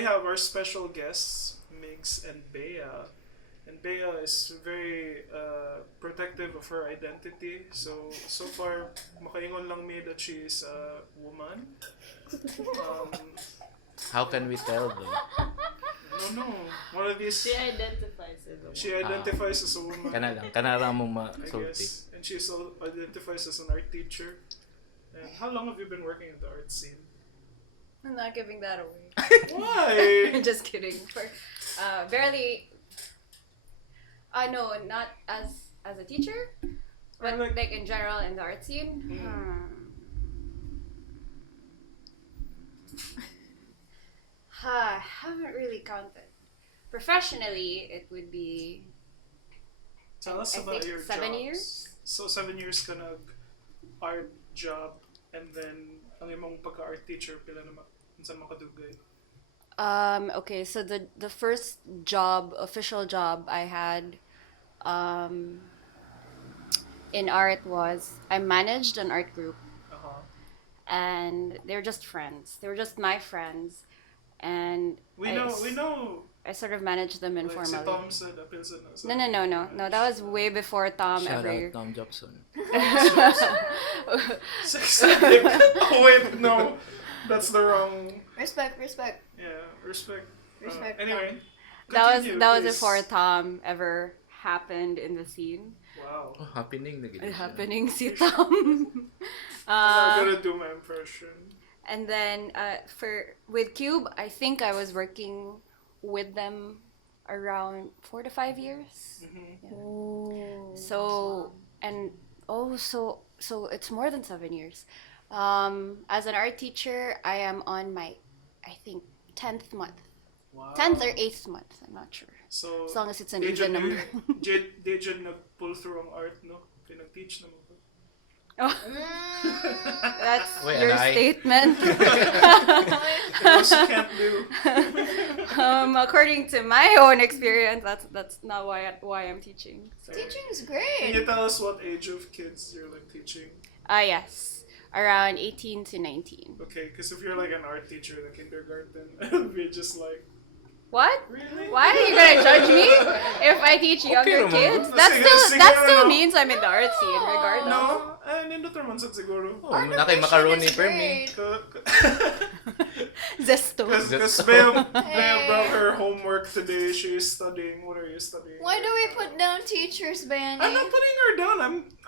we have our special guests, Migs and Bea. And Bea is very protective of her identity. So far, makaingon lang me that she is a woman. Um, How can we tell them? no. One of these. She identifies as a woman. She identifies as a woman. Kana lang mo I ma-sulti. guess. And she identifies as an art teacher. And how long have you been working in the art scene? I'm not giving that away. Why? Just kidding. Barely. No, not as a teacher, but like in general in the art scene. I haven't really counted. Professionally, it would be. Tell us I about think your 7 jobs. years. So 7 years ka nag-art job, and then ang imong pagka-art teacher, pila naman, unsa makadugay? Okay, so the first job, official job I had in art was I managed an art group, and they were just friends. They were just my friends, and We know. I sort of managed them Like informally. si Tom said, apilsan na. No. That was way before Tom Shout ever. out Tom Jobson. Sex addict. Oh wait, no. That's the wrong. Respect. Yeah, respect. Anyway, That was please. before Tom ever happened in the scene. Wow. Oh, happening na gid siya. Happening si Tom. I'm not gonna do my impression. And then with Cube, I think I was working with them around 4 to 5 years. ooh, So it's more than 7 years. As an art teacher, I am on my, I think, 10th month. Wow. 10th or 8th month, I'm not sure. So, As long as it's an even number. They did nag-pull through ang art, no? Pinag-teach naman ko. Oh, that's Wait, your and I- statement. Because you can't do. According to my own experience, that's not why I'm teaching. So. teaching's Can you great. tell us what age of kids you're like teaching? Yes, around 18 to 19. Okay, because if you're like an art teacher in the kindergarten, it'll be just like, What? really? Why are you gonna judge me if I teach younger naman. kids? Sige, That ano? still means I'm in the art scene, regardless. No, nindot naman sad siguro. Oh, nakay macaroni per me. Zesto. Because Bea brought her homework today. She is studying. What are you studying? Why do we put down teachers, Benny? I'm not putting her down.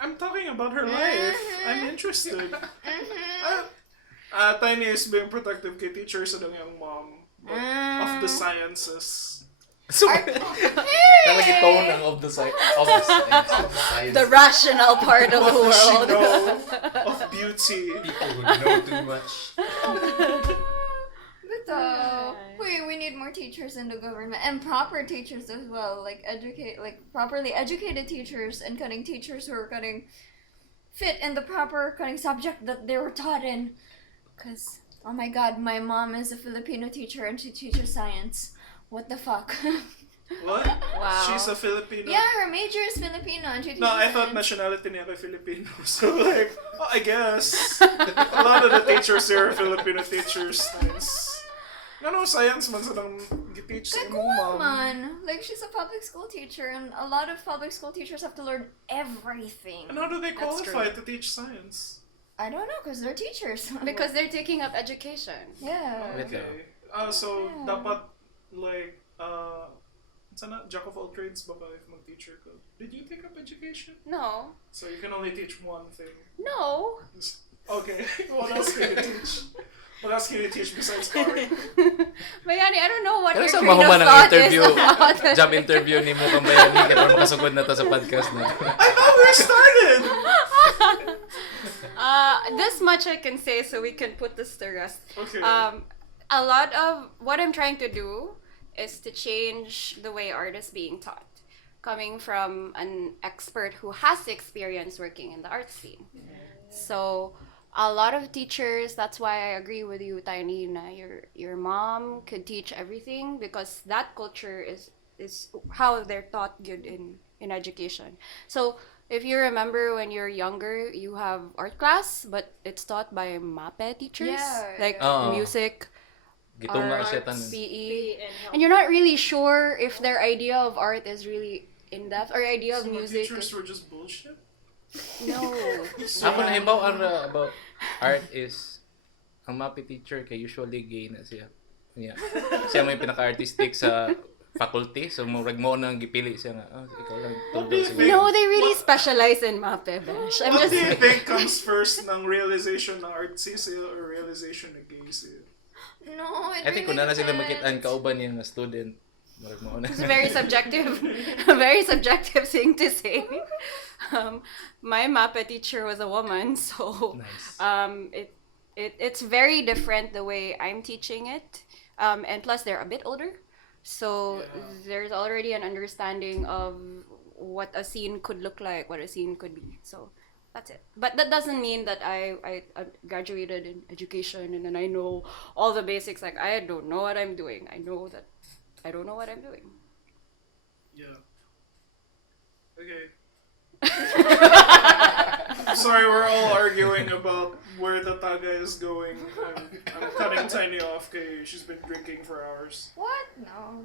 I'm talking about her life. I'm interested. Tiny is being protective kay teachers sa young mom. But of the sciences. So, talagi tone ng of the science. The rational part of the What does she world. know of beauty? People who know too much. But we need more teachers in the government and proper teachers as well. Like properly educated teachers and cutting teachers who are cutting fit in the proper cutting subject that they were taught in. Cause oh my God, my mom is a Filipino teacher and she teaches science. What the fuck? What? Wow. She's a Filipino? Yeah, her major is Filipino and she teaches No, I thought science. nationality niya kay Filipino. So like, I guess. A lot of the teachers here are Filipino teachers. Nice. No, science man sa nang giteach sa imong mom. Man, like she's a public school teacher and a lot of public school teachers have to learn everything. And how do they That's qualify to teach science? I don't know, because they're teachers. Because they're taking up education. yeah. Okay. So dapat like sana jack of all trades ba if mag-teacher ka? Did you take up education? No. So you can only teach one thing. No. Okay. What else can you teach? What else can you teach besides art? Bayani, I don't know what Pero your sa train of mahuman ng thought interview, is about it. job interview ni mo kang bayani, kaya makasugod na to sa podcast na. I thought we started! This much I can say so we can put this to rest. Okay. A lot of what I'm trying to do is to change the way art is being taught. Coming from an expert who has experience working in the art scene. So a lot of teachers, that's why I agree with you, Tiny, na your mom could teach everything because that culture is how they're taught good in education. So if you remember when you're younger, you have art class, but it's taught by MAPE teachers. Yeah, like yeah. Oh. music, Gitunga siya art, tanan. PE. and And you're not really sure if their idea of art is really in-depth or idea of So the music. teachers were just bullshit? No. Ako nahibaw ra about art is ang MAPE teacher kay usually gay na siya. Yeah. Siya may pinaka-artistic sa faculty, so murag mo nang gipili siya nga, ikaw lang What do you tulog think? siguro. No, they really specialize in MAPE, Besh. I'm What just do you think comes first ng realization na artsy sila or realization na gay sila? No, it I think kung really na sila depends. makitaan kauban niya nga student, murag mo na. It's very subjective. A very subjective thing to say. My MAPE teacher was a woman, so Nice. it's very different the way I'm teaching it. And plus they're a bit older. So there's already an understanding of what a scene could look like, what a scene could be. So that's it. But that doesn't mean that I graduated in education and then I know all the basics. Like, I don't know what I'm doing. I know that I don't know what I'm doing. Yeah. Okay. I'm sorry, we're all arguing about where the taga is going. I'm cutting Tiny off kay she's been drinking for hours. What? No.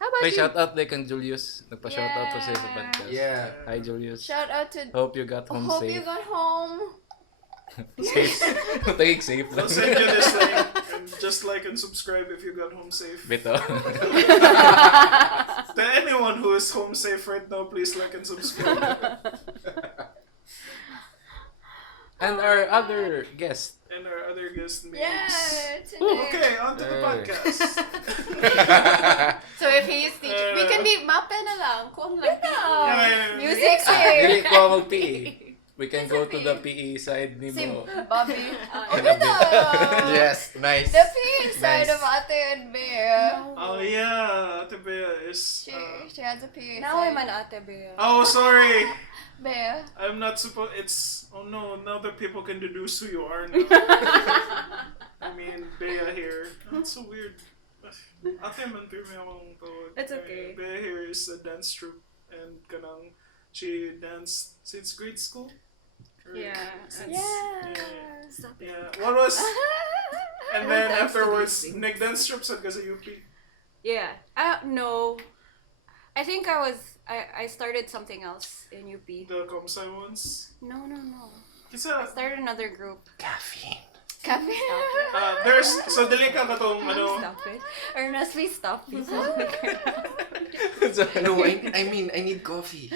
How about May you? shout out like kang Julius. Nagpa-shoutout ko siya sa Yeah. podcast. Yeah. Hi Julius. Shout out to. Hope you got home Hope safe. you got home. Safe. Tagig safe I'll lang. send you this link and just like and subscribe if you got home safe. Bito. To anyone who is home safe right now, please like and subscribe. And our other guest. And our other guest Migs. Yeah, today. Okay, on to the Hey. podcast. So if he is teaching, we can be MAPE na lang. Kung lang. Yeah, Music Dili ko ang PE. We can go to the PE side ni Si mo. Bobby. Yes, nice. The pink side Nice. of Ate and Bea. Oh yeah, Ate Bea is. She has a pink Now side. I'm an Ate Bea. Oh, sorry. Bea. I'm not supposed. It's. Oh no, now that people can deduce who you are now. I mean, Bea here. That's so weird. Ate man pirmi akong tawag. It's okay. Bea here is a dance troupe and kanang she danced since grade school. Or Yeah. since- Yeah. Stop it. Yeah. What was? And then Dance to afterwards, these things. Nick dance troupe sa kasi UP. Yeah. No. I think I started something else in UP. The Comsci ones. No. I Kasi started another group. Caffeine. Kami. there's so dili ka katong ano. Stop it. Ernest, please stop. Please. No, I mean, I need coffee.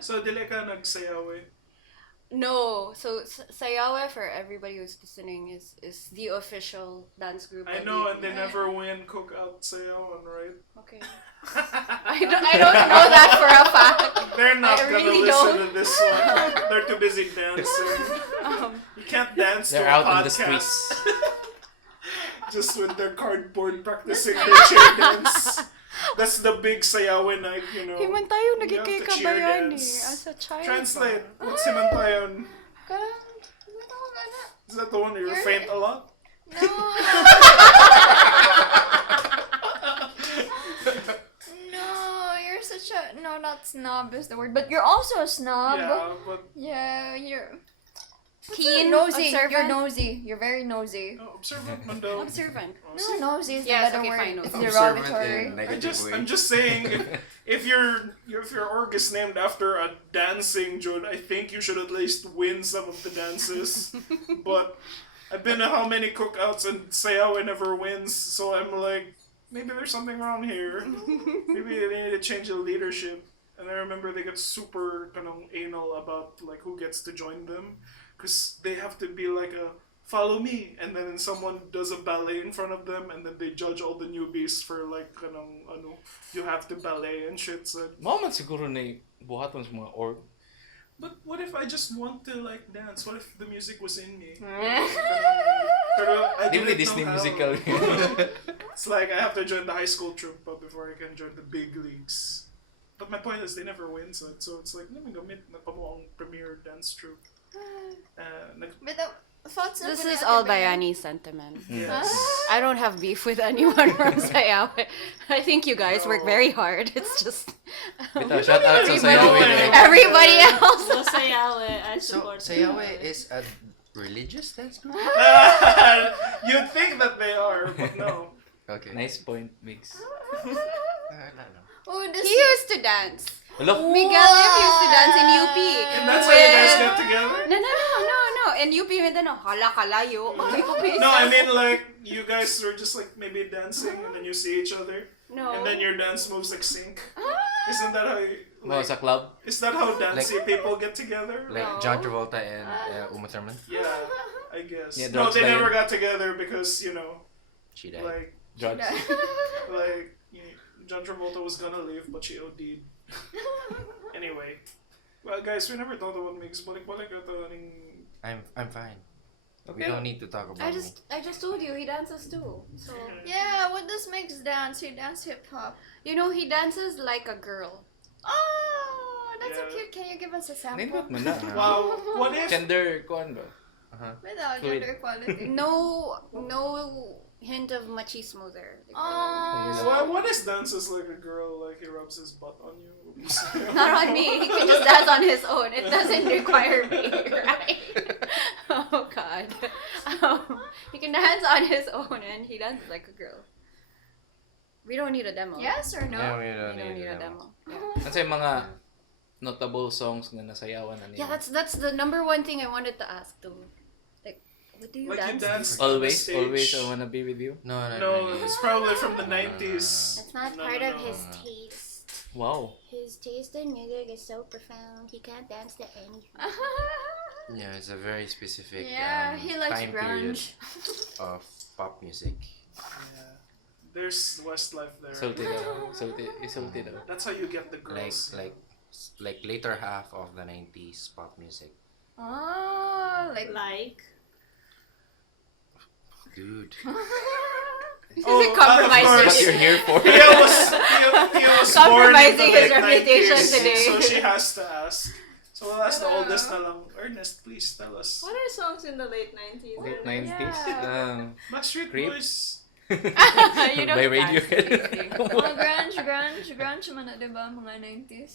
So dili ka nagsayaw eh. No. So Sayawe, for everybody who's listening, is the official dance group. I of know, UP. and they never win cookout sayawan, right? Okay. I don't know that for a fact. They're not I gonna really listen don't. to this one. They're too busy dancing. You can't dance They're to a out in the podcast. streets. Just with their cardboard practicing their chair dance. That's the big sayawan night, you know. Himan tayo You have to cheer nagkikabayan dance. as a child. Translate. What's himantayon? Ka- Is that the one where you faint a lot? No. No, you're such a no. Not snob is the word, but you're also a snob. Yeah, but Yeah, you're Keen, nosy. observant. You're nosy. You're very nosy. observant man daw. Observant. No, nosy is the Yes, better okay, word. fine, It's nosy. derogatory. I'm just saying, if your org is named after a dancing Jud, I think you should at least win some of the dances. But I've been to how many cookouts and Sayawe never wins, so I'm like, maybe there's something wrong here. Maybe they need to change the leadership. And I remember they got super kanang anal about like who gets to join them, because they have to be like a follow me, and then someone does a ballet in front of them, and then they judge all the newbies for like kanang ano, you have to ballet and shit. So, Mao man siguro na buhaton sa mga org. but what if I just want to like dance? What if the music was in me? Eh. Pero I Di didn't ba know Disney how. musical? It's like I have to join the high school troupe before I can join the big leagues. But my point is they never win, so it's like let me gamit na pa mo ang premier dance troupe. But the thoughts of This an is Ate all Bea. Bayani sentiment. Yes. I don't have beef with anyone from Sayawe. I think you guys work very hard. It's just Bitaw, shout out sa Everybody- Sayaw. everybody else. So Sayawe, I So, support Sayawe is a religious dance group? You'd think that they are, but no. Okay. Nice point, Migs. I don't know. Oh, this He used to dance. Hello? Miguel Lim used to dance in UP. And that's how you guys With- get together? No. In UP, Mindanao, hala kalayo. No, I mean like you guys were just like maybe dancing and then you see each other No. and then your dance moves like sync. Isn't that how you, Wow, like, sa club? is that how dancey people get together? Like No. John Travolta and Uma Thurman? Yeah, I guess. Yeah, No, drugs they by never it. got together because, you know, She died. like Drugs? John Travolta was gonna leave but she OD'd. Anyway. Well guys, we never talked about Migs. Balik-balik ito ning... I'm fine. We Okay. don't need to talk about I me. just told you he dances too. So Yeah, what does Migs dance? He dance hip hop. you know he dances like a girl. Oh, that's so Yeah. cute. Can you give us a sample? Nindot man na. Wow, what if... Gender, kuan ba? Without Fluid. gender equality. No hint of machismo there. Well, what is dances like a girl, like he rubs his butt on you? Not on me. He can just dance on his own. It doesn't require me, right? Oh God. He can dance on his own, and he dances like a girl. We don't need a demo. Yes or no? Yeah, we We don't don't need need a them. demo. Yeah. Ano sa mga notable songs na nasayawan na niyo? Yeah, that's the number one thing I wanted to ask too. Like, what do you Like you dance? dance on the Always, stage. always I wanna be with you. No, not No, really. it's probably from the 90s. That's not No, part no, of no. his taste. Wow. His taste in music is so profound. He can't dance to anything. Yeah, it's a very specific Yeah, he likes time period grunge. of pop music. Yeah. There's Westlife there. Salty daw. Salty daw. That's how you get the Like girls. like later half of the 90s pop music. Oh, like Dude. Oh, Is it compromising? of What course. you're here for? Thea was born in Compromising the his late reputation 90s, today. so she has to ask. So we'll ask the oldest na lang. Ernest, please tell us. What are songs in the late 90s? Late 90s? Yeah. Backstreet Creep? Boys. You don't By dance Radiohead. anything. grunge man na, diba? Mga 90s.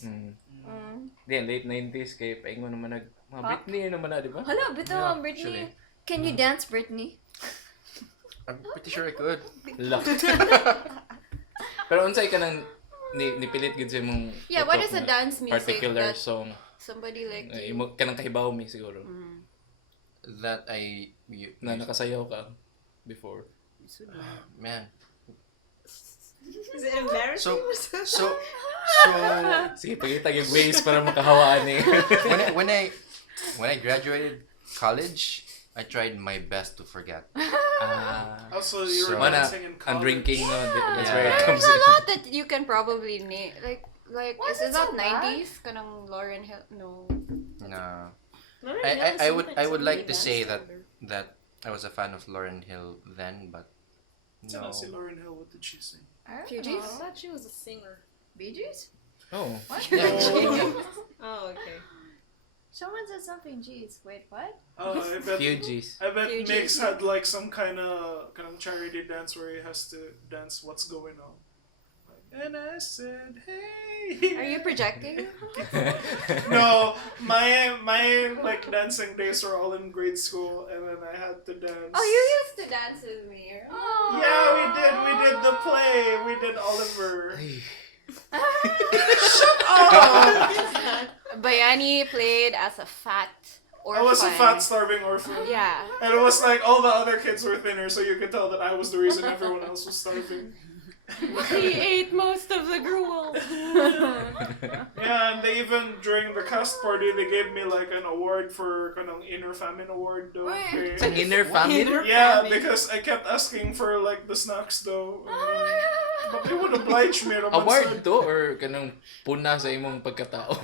Di, late 90s kay paingon naman mga Pop? Britney naman na, di ba? Hala, bitaw Yeah, ang Britney. actually. Can you dance, Britney? I'm pretty sure I could. Lock. Pero unsay ka nang nipilit gid sa imong Yeah, what is utok a na dance music particular that song? somebody like you? Imo kanang kahibaw mi siguro. That Na nakasayaw ka before. man. Is it embarrassing? So Sige, pagkita yung ways para makahawaan eh. when I graduated college, I tried my best to forget. Also, you were So- dancing in college. And drinking, no, that's Yeah. where it There's comes a in. lot that you can probably name. Like Was is it that so bad? 90s? Kanang Lauren Hill? No. No. Lauren I Hill would sometimes like really to say danced that I was a fan of Lauren Hill then, but Tell no. us, Lauren Hill, what did she sing? I don't Fugees? I know. thought she was a singer. Bee Gees? Oh. What? Oh, okay. Someone said something G's. Wait, what? Oh, I bet. Fugees. I bet Fugees. Migs had like some kind of charity dance where he has to dance "What's Going On." Like, and I said, "Hey." Are you projecting? No, my like dancing days were all in grade school, and then I had to dance. Oh, you used to dance with me. Oh. Yeah, we did. We did the play. We did Oliver. Bayani played as a fat orphan. I was a fat, starving orphan. Yeah. And it was like all the other kids were thinner, so you could tell that I was the reason everyone else was starving. He ate most of the gruel. Yeah, and they even during the cast party they gave me like an award for kanang inner famine award though. Wait. It's an inner family? Yeah, because I kept asking for like the snacks though. But they would oblige me. naman Award sa- to or kanang puna sa imong pagkatao?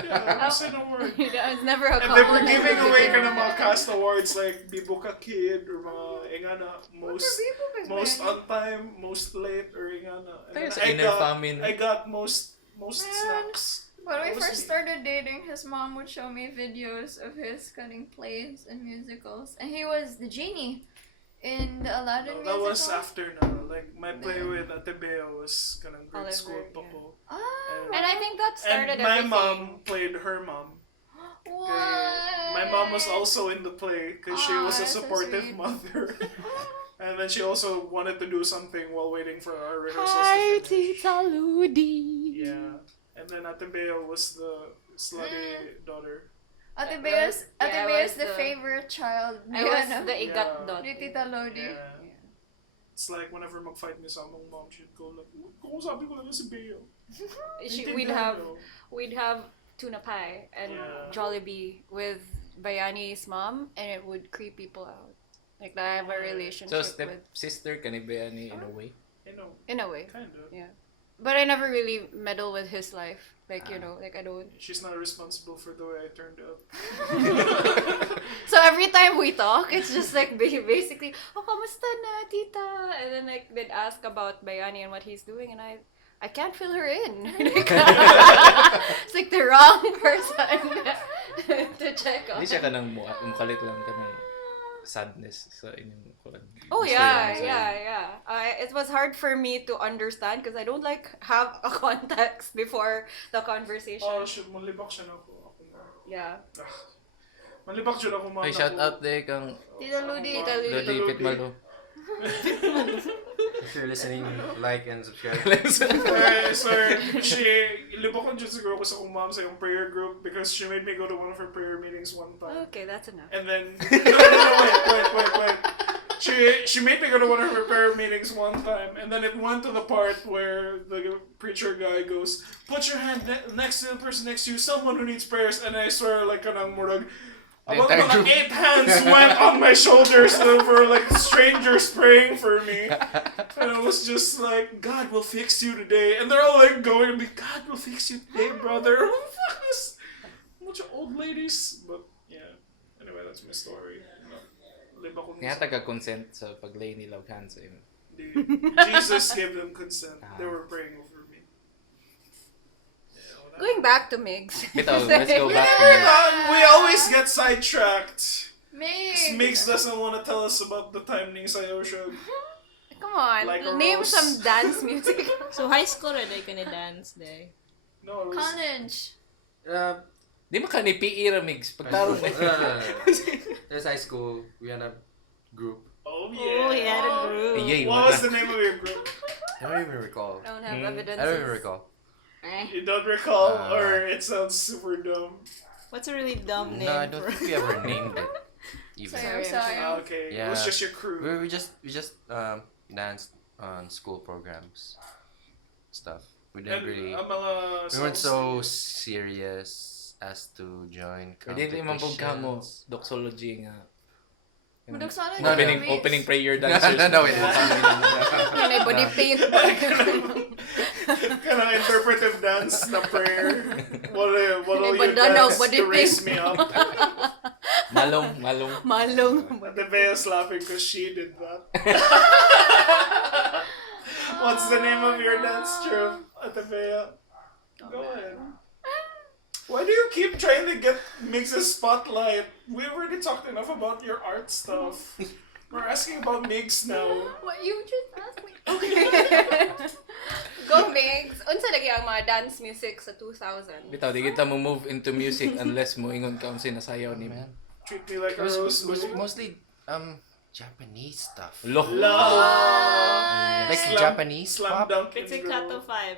Yeah, it was an award. It was never a And they were compliment. giving away kind of mga cast awards like Bibuka Kid or mga ingana most on time, most late or ingana. And There's then inner famine. I got most Man. snacks. When we That was first me. started dating, his mom would show me videos of his cutting plays and musicals, and he was the genie in the Aladdin That musical. was after na. Like my play with Ate Bea was kind of grade Oliver, school yeah. papo. Ah, And I think that started And my everything. mom played her mom. what? My mom was also in the play because she was a Aw, so supportive sweet. mother. And then she also wanted to do something while waiting for our rehearsals Hi, to finish. Tita Ludi. Yeah. And then Ate Bea was the slutty daughter. Ate Bea's Yeah, I was the the- favorite child. I was Ano? the igat Yeah. dot. Ni Tita Lodi. Yeah. It's like whenever mag-fight mi sa among mom, she'd go like, kung sabi ko lang si Bea. We'd have tuna pie and Yeah. Jollibee with Bayani's mom, and it would creep people out. Like I have a relationship So with, step sister ka ni Beani in a way. You know, in a way. kind of. Yeah. But I never really meddle with his life. Like, you know, like I don't. She's not responsible for the way I turned out. So every time we talk, it's just like basically, oh, kamusta na, tita? And then like they'd ask about Bayani and what he's doing, and I can't fill her in. It's like the wrong person to check on. Hindi siya ka nang mukalit lang ka ng sadness sa inyong kulang. Oh yeah. It was hard for me to understand because I don't like have a context before the conversation. Oh, shoot, malibak siya na ako. Yeah. Malibak siya na ako, Ay, shout out there kang Tita Ludi. Tita Ludi. Lodi Pitmalo. If you're listening, like and subscribe. Sir, libak ko dyan siguro ko sa kong mom sa yung prayer group because she made me go to one of her prayer meetings one time. Okay, that's enough. And then, no, wait. She made me go to one of her prayer meetings one time, and then it went to the part where the preacher guy goes, "Put your hand next to the person next to you, someone who needs prayers." And I swear, like kanang murag, about entire mga group. 8 hands went on my shoulders for like strangers praying for me, and I was just like, "God will fix you today," and they're all like going to me, "God will fix you today, brother." Who the fuck is a bunch of old ladies? But yeah, anyway, that's my story. Liba ko Nga taga-consent sa paglay ni Love Hands sa imo. Jesus gave them consent. They were praying over me. Going back to Migs. Bitaw, let's go back to We always get sidetracked. Migs. Migs doesn't want to tell us about the time ning sayo show. Come on, Like a name rose. some dance music. So high school rin ka ni dance day. No, it was, College. Di ba ka ni PE Migs? Pagtarong mo. There's high school. We had a group. oh Oh, he yeah. had a group. Yay, What was wala. the name of your group? I don't even recall. I don't have Mm. evidence. I don't even recall. You don't recall, Uh, or it sounds super dumb. What's a really dumb name? No, I don't for- think we ever named it. Even. Sorry. Okay, it Yeah. was just your crew. We just danced on school programs, stuff. We didn't And really. ang mga We weren't songs so serious as to join Hindi naman po ka mo competitions. doxology nga. Madoxology. No, Opening prayer dancers. No, wait. Yan ay body paint. kind of interpretive dance na prayer. What'll May you bandana, dance body to raise paint. me up? Malong. Malong. Ate Bea's laughing because she did that. What's the name of your dance troupe, Ate Bea? Go ahead. Why do you keep trying to get Migs' spotlight? We already talked enough about your art stuff. We're asking about Migs now. What you just asked me? Okay. Go Migs. Unsa lagi ang mga dance music sa 2000? Bitaw, di kita mo move into music unless mo ingon ka kung sinasayaw ni man. Treat me like It a was, rose. was baby. mostly Japanese stuff. Loh. Love. Like Slam- Japanese Slam pop. dunk. It's a and cut roll. of 5.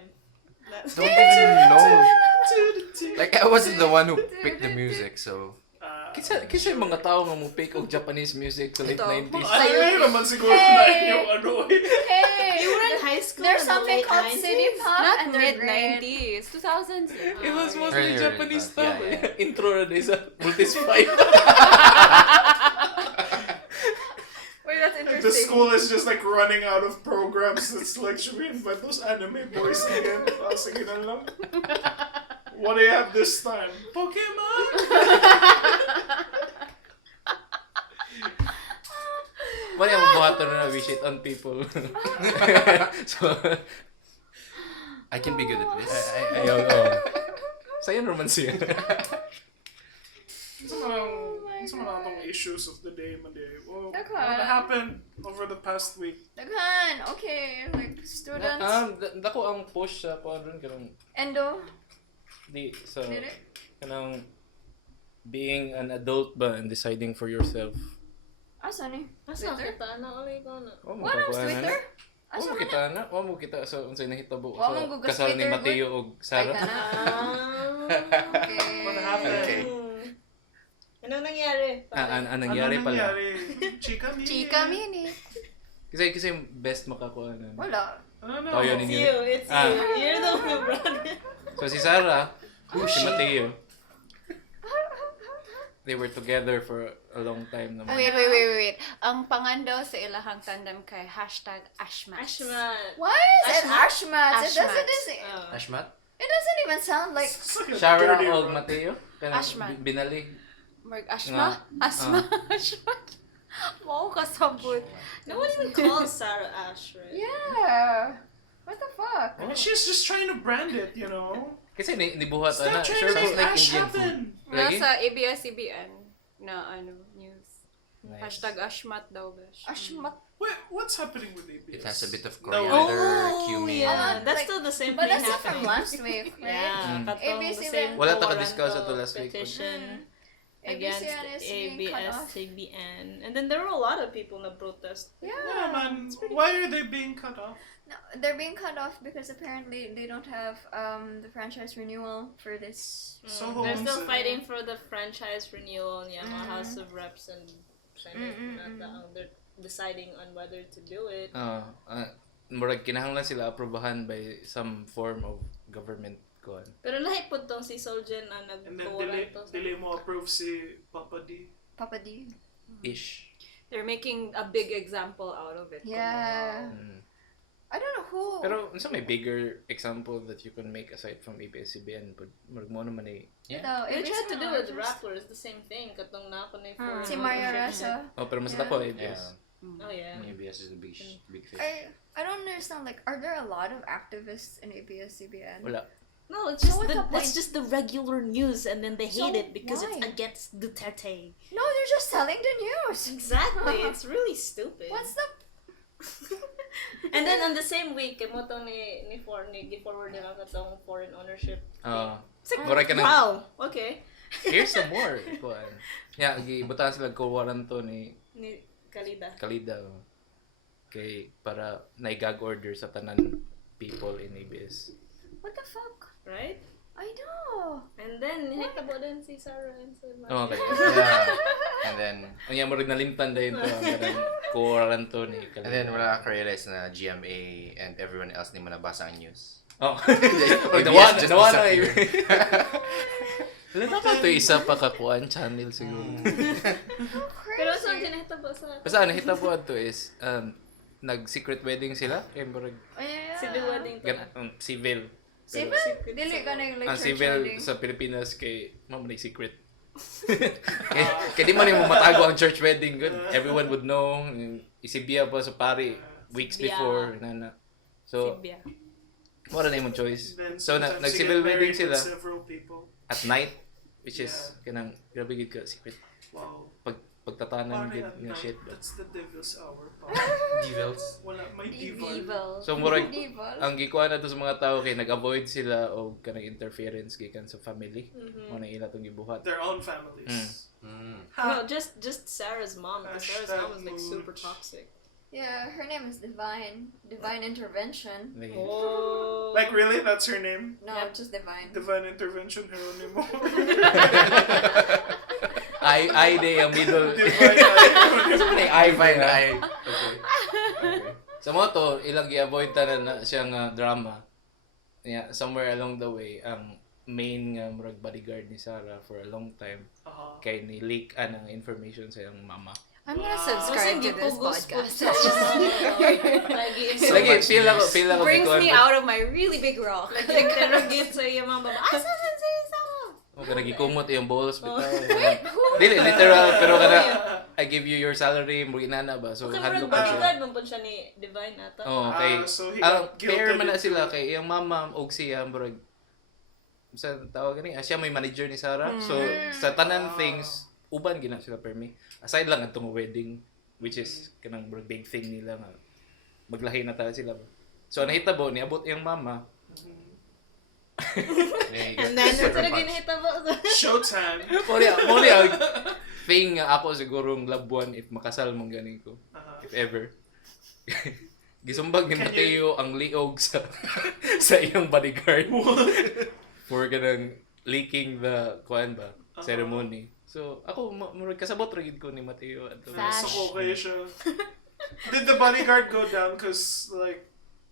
That's Don't even know. Like I wasn't the one who picked the music, so Kisa yung mga tao nga mo pick og Japanese music sa late Ito. 90s. Ay, naman siguro Hey! na yung ano eh. Hey, You were in high school there's in the something late called 90s? city pop Not and they're mid great. 90s, 2000s. It was mostly Early Japanese stuff. stuff. Yeah, Intro na din sa Multis 5. Wait, that's The interesting. school is just like running out of programs. It's like, should we invite those anime boys again? Sige na lang. What do you have this time? Pokemon! Wala yung buhaton na wish it on people. So, I can be good at this. ayaw. Sa'yo naman siya. Some of the issues of the day, Monday. Well, Okay. what happened over the past week? Daghan, okay, like students. Dako ang push sa kuan ron kanang Endo. di sa Dili? kanang being an adult ba and deciding for yourself. Asa ni? Asa Twitter? kita na ulit ko na. Oh, What else, Twitter? Wa mo kita na, wa mo kita sa unsay nahitabo Wa mo sa gugas kasal ni Twitter, Mateo ug Ay, Sarah. kana. Okay. What happened? Okay. Anong nangyari? Anong nangyari Ano pala? nangyari? Chika Mini. Chika mini. Kasi best makakuha na. Wala. Ano? Oh, yun, It's yun. you. It's Ah. you. You're the one who brought it. So si Sarah, si Mateo, they were together for a long time naman. Wait. Ang pangandaw sa ilahang tandem kay #Ashmat. Ashmat. Why is it Ashmat? It Ashmat. Oh. Ashmat? It doesn't even sound like. It's like a Sarah dirty og word. Mateo? Kanang Ashman. Binalig. Ashma? Asma? Ashmat? Wow, kasabot. No one even calls Sarah Ash, right? Yeah. What the fuck? And she's just trying to brand it, you know? Kasi nibuhat Stop na. trying Sure, to make like Ash Indian happen. food. Lagi? Nasa ABS-CBN na news. Nice. #Ashmat daw, besh. Ashmat. Wait, what's happening with ABS? It has a bit of No. coriander, Oh, cumin. yeah. That's Like- still the same But thing that's not from happening. last week, right? Yeah, katong the ABC same Wala ta Toronto ka-discuss ato last week. petition against ABCN is being cut off. ABS-CBN. And then there were a lot of people na protest. Yeah, man. Why are they being cut off? No, they're being cut off because apparently they don't have the franchise renewal for this. So They're still Holmes, fighting for the franchise renewal in mga House of Reps and Senate. They're deciding on whether to do it. Murag kinahanglan sila aprobahan by some form of government kuan. Pero lahi po tong si Soljen ang And then nagkawalan to. delay mo approve si Papa D. Papa D. Ish. They're making a big example out of it. Yeah. I don't know who. Pero unsa may bigger example that you can make aside from ABS-CBN but murag mo naman eh. No, They ABC tried to do it with artist. rappers, the same thing. Katong na ako ni for Si Maria Ressa. Oh, pero mas Yeah. dako ABS. Oh yeah. ABS is a big fish. I don't understand. Like, are there a lot of activists in ABS-CBN? Wala. No, it's So just what's the point? it's just the regular news, and then they hate So it because it's why? against Duterte. No, they're just telling the news. Exactly, it's really stupid. What's the? And then on the same week, kay mo to ni gi-forward nila katong foreign ownership. It's like, Murag ka na- wow, okay. Here's some more. Kuan. Yeah, gibutahan sila kuwaran to ni Ni Kalida. Kalida. Kay para naigag order sa tanan people in ABS. What the fuck? Right? I know. And then, hekabo din si Sarah and si Maria. Oh, okay. Yeah. And then Ang yan murag nalimtan dahil to ang kanang kuwaran to ni Kalida. and then wala ka realize na GMA and everyone else ni mo nabasa ang news. Oh. ABS just Nawa na. disappeared. Wala pa to isa pa kakuan channel siguro. Pero saan ginahitabo sa... Basta ang nahitabo to is nag-secret wedding sila. Kaya murag Oh, yeah. Civil wedding to. civil. Civil? Dili ka na like Ang church civil wedding. sa Pilipinas kay mamo na secret. kaya di man mo matago ang church wedding. Good. Everyone would know. Isibya pa sa pari weeks Sibya. before. Nana. So, Sibya. wala na yung choice. Then So, sometimes nag-civil you get wedding married sila with several people. at night. Which is, kanang, grabe gid ka, secret. Wow. Pagtatanan Parang gid at nga night, shit. that's the devil's hour. Devils. Wala, may devil. Evil. So, murag, Evil. ang gikuha na to sa mga tao kay nag-avoid sila o kanang interference gikan sa family. Mo na ila tong gibuhat. Their own families. No, just Sarah's mom. Because Sarah's mom was like super Hashtag toxic. Yeah, her name is Divine. Divine Intervention. Like, Oh. Like, really? That's her name? No, Yep. just Divine. Divine Intervention Geronimo. I day ang middle. Divine Geronimo. Sa may I Fine, na. I. Okay. Sa mo to, ilang gi-avoid tanan na siyang drama. Yeah, somewhere along the way, ang main nga murag bodyguard ni Sarah for a long time kay ni leak anang information sa iyang mama. I'm gonna Wow. subscribe to Kasi this gipugos po podcast. siya. Lagi Lagi feel ako Brings gikuha me ko. out of my really big rock. Like, interrogate sa iyang mga baba. Asa man si Sarah? O kana gikumot iyang balls bitaw. Dili literal pero kana I give you your salary mo inana ba. So Okay, handlo murag pa siya. bodyguard man po siya ni Divine ata. Oh, okay. So he Ang got pair guilted man na into sila it. kay iyang mama og siya murag sa tawag gani siya may manager ni Sarah. So sa tanan things uban gina sila permi. Aside lang atong wedding which is kanang murag big thing nila nga maglahi na ta sila ba. So nahitabo niabot iyang mama Yeah, And then, sucker ito na punch. ginahitabo. Showtime. Mori ang thing nga ako sigurong labuan if makasal mong ganing ko. If ever. Gisumbag ni Can Mateo ang liog sa sa iyang bodyguard. For ganang leaking the kuan ba ceremony. So ako murag kasabot ra gid ko ni Mateo ato. Sash. So okay siya. Did the bodyguard go down? Cause like,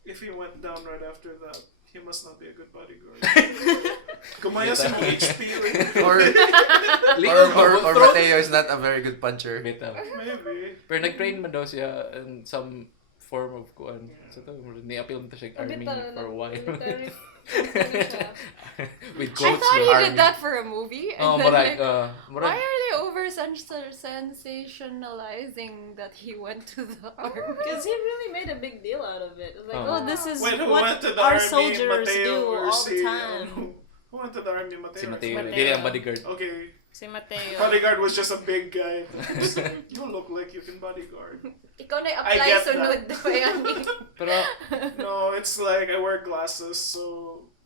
if he went down right after that, he must not be a good bodyguard. Kumaya sa mga HP. Or Liog or Mateo is not a very good puncher. Bitaw. Maybe. Pero nag-train man daw siya in some form of kuan. So to ni-appeal mo to siya army for a while. With I coach thought he army. did that for a movie. And Oh, then, murag, why are they over sensationalizing that he went to the army? Because he really made a big deal out of it. It was like, Oh. oh, this is Wait, who what went to the our army? soldiers Mateo do or all si, the time. Who went to the army? Mateo. Si Mateo. Mateo. Dili ang bodyguard. Okay. Si Mateo. Bodyguard was just a big guy. You look like you can bodyguard. Ikaw na I apply get sunod pa yan. Pero No, it's like I wear glasses, so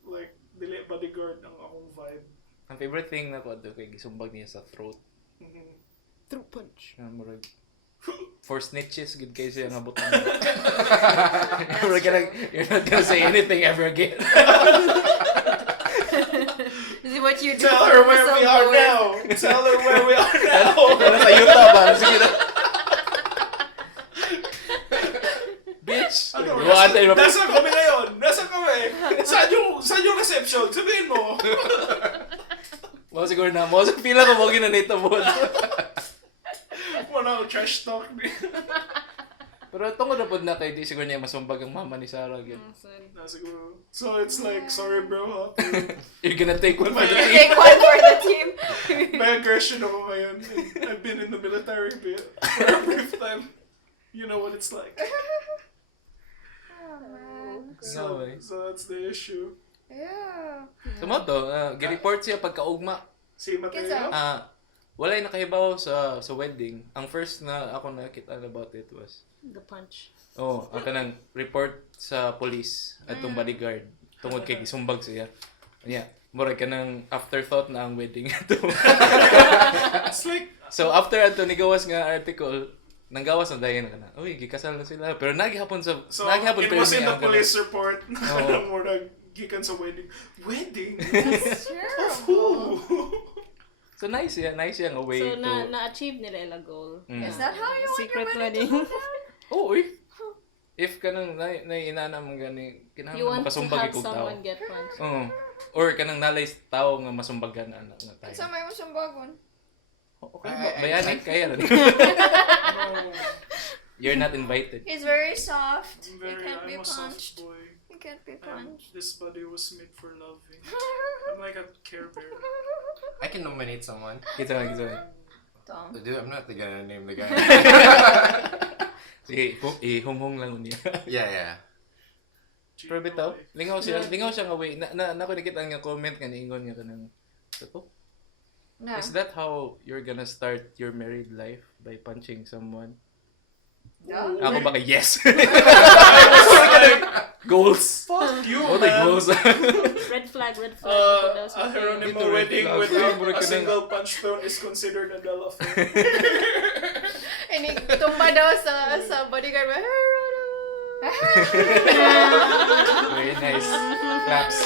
like dili bodyguard ang akong vibe. ang favorite thing na ko ato kay gisumbag niya sa throat. Mhm. True punch. Murag for snitches gid kay siya nga butang. Murag ka lang, you're not gonna say anything ever again. This is what you do Tell for her where we are whistleblowers. now. Tell her where we are now. Sa Utah ba? Sige na. Bitch! Ano, Buwan tayo mapag- nasa kami ngayon? Nasa kami? Saan yung reception? Sabihin mo. Mo siguro na mo. Sa pila ko mo ginanito mo. Wala ako trash talk. Pero tungod na po na kay di siguro niya masumbag ang mama ni Sarah. Gid. Na siguro. So it's like, sorry bro ha. You're gonna take one for the team. Take one for the team. May aggression ako ngayon. I've been in the military for a brief time. You know what it's like. Oh, man. No way. So that's the issue. Yeah. Tumoto, gi-report siya pagkaugma. Si Mateo? Kinsa? Walay nakahibaw sa wedding. Ang first na ako nakita about it was The punch. ang kanang report sa police atong bodyguard tungod kay gisumbag siya. Yeah, murag kanang afterthought na ang wedding ato. It's like, So after ato ni gawas nga article, nanggawas na dayon na uy, gikasal na sila. Pero naghihapon sa so naghihapon it was in the ang police report. Oo. Murag gikan sa wedding. Wedding? That's Who? So nice siya nga way So, to na-achieve nila ila goal. Is that how you want Secret your wedding wedding. to go down? Oh, if kanang naiinana man gani You kinahanglan want to makasumbag have ikog tao. someone get punched. Oo. Or kanang nalay tao nga masumbagan ana nga tayo. Sa may masumbagon. Okay, bayani kaya rin. No. You're not invited. He's very soft. I'm He can't be I'm a soft punched. boy. He can't be And punched. this body was made for loving. I'm like a Care Bear. I can nominate someone. Kita. Tom. Dude, I'm not gonna name the guy. Sige, ihunghong lang niya. yeah. Pero bitaw, lingaw siya nga way. Na ko nakita nga comment nga niingon nga kanang ito. No. Is that how you're gonna start your married life by punching someone? No. Ako baka yes. Goals. Fuck you, What the man. goals? Red flag. Ito daw sa A Geronimo Ito, red wedding flag. without Mura a ka na- single punch thrown is considered a dull affair. And tumba daw sa bodyguard. Very nice. Claps.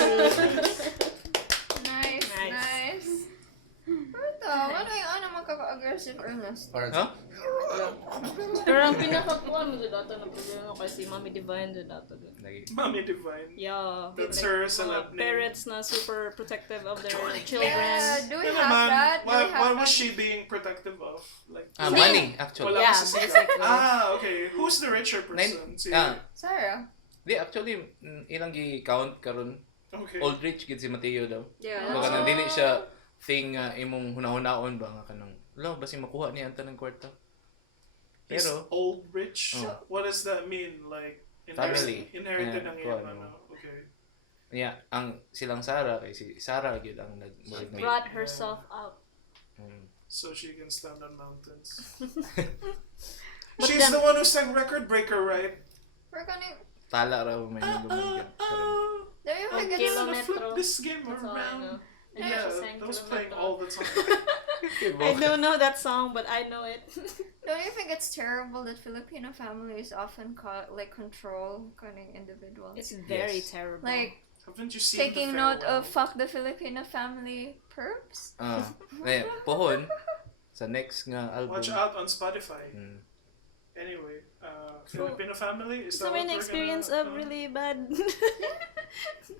Nice. Nice. Ano yung ano magkaka-aggressive Ernest? Or Huh? Pero ang pinakakuha mo doon na problema kasi Mami Divine doon dato doon. Lagi. Mommy Divine. Yeah. That's like, her mga celeb name. parents na super protective of their children. Yeah, do we Yeah, have man. that? Do we What have was that? she being protective of? Like, Money, actually. Wala Yeah, kasi sila. basically. Okay. Who's the richer person? Si- Sarah. Di, actually, ilang gi-count karon Okay. old rich gid si Mateo daw. Yeah. So kanang dili siya thing imong hunahunahon ba nga kanang law basi makuha niya ang tanang kwarta. He's Pero old rich? Oh. What does that mean? Like, Family. Inherited Yeah, ng kuha, iyang no. ano. Okay. niya ang silang Sarah kay si Sarah gid ang She nag brought herself out. So she can stand on mountains. But She's then- the one who sang Record Breaker, right? We're gonna... Tala ra may nagumagyan. Don't you think Okay, it's lang. Let's flip Kilometro. this game That's all I around. know. Yeah, Saying that was playing kilometro. all the time. I don't know that song, but I know it. don't you think it's terrible that Filipino families often control kind of individuals? It's very Yes. terrible. Like Haven't you seen taking the note farewell? of fuck the Filipino family perps. Pohon, sa next nga album. Watch out on Spotify. Mm. Anyway, Filipino family is so that may what we're experience gonna, of really bad.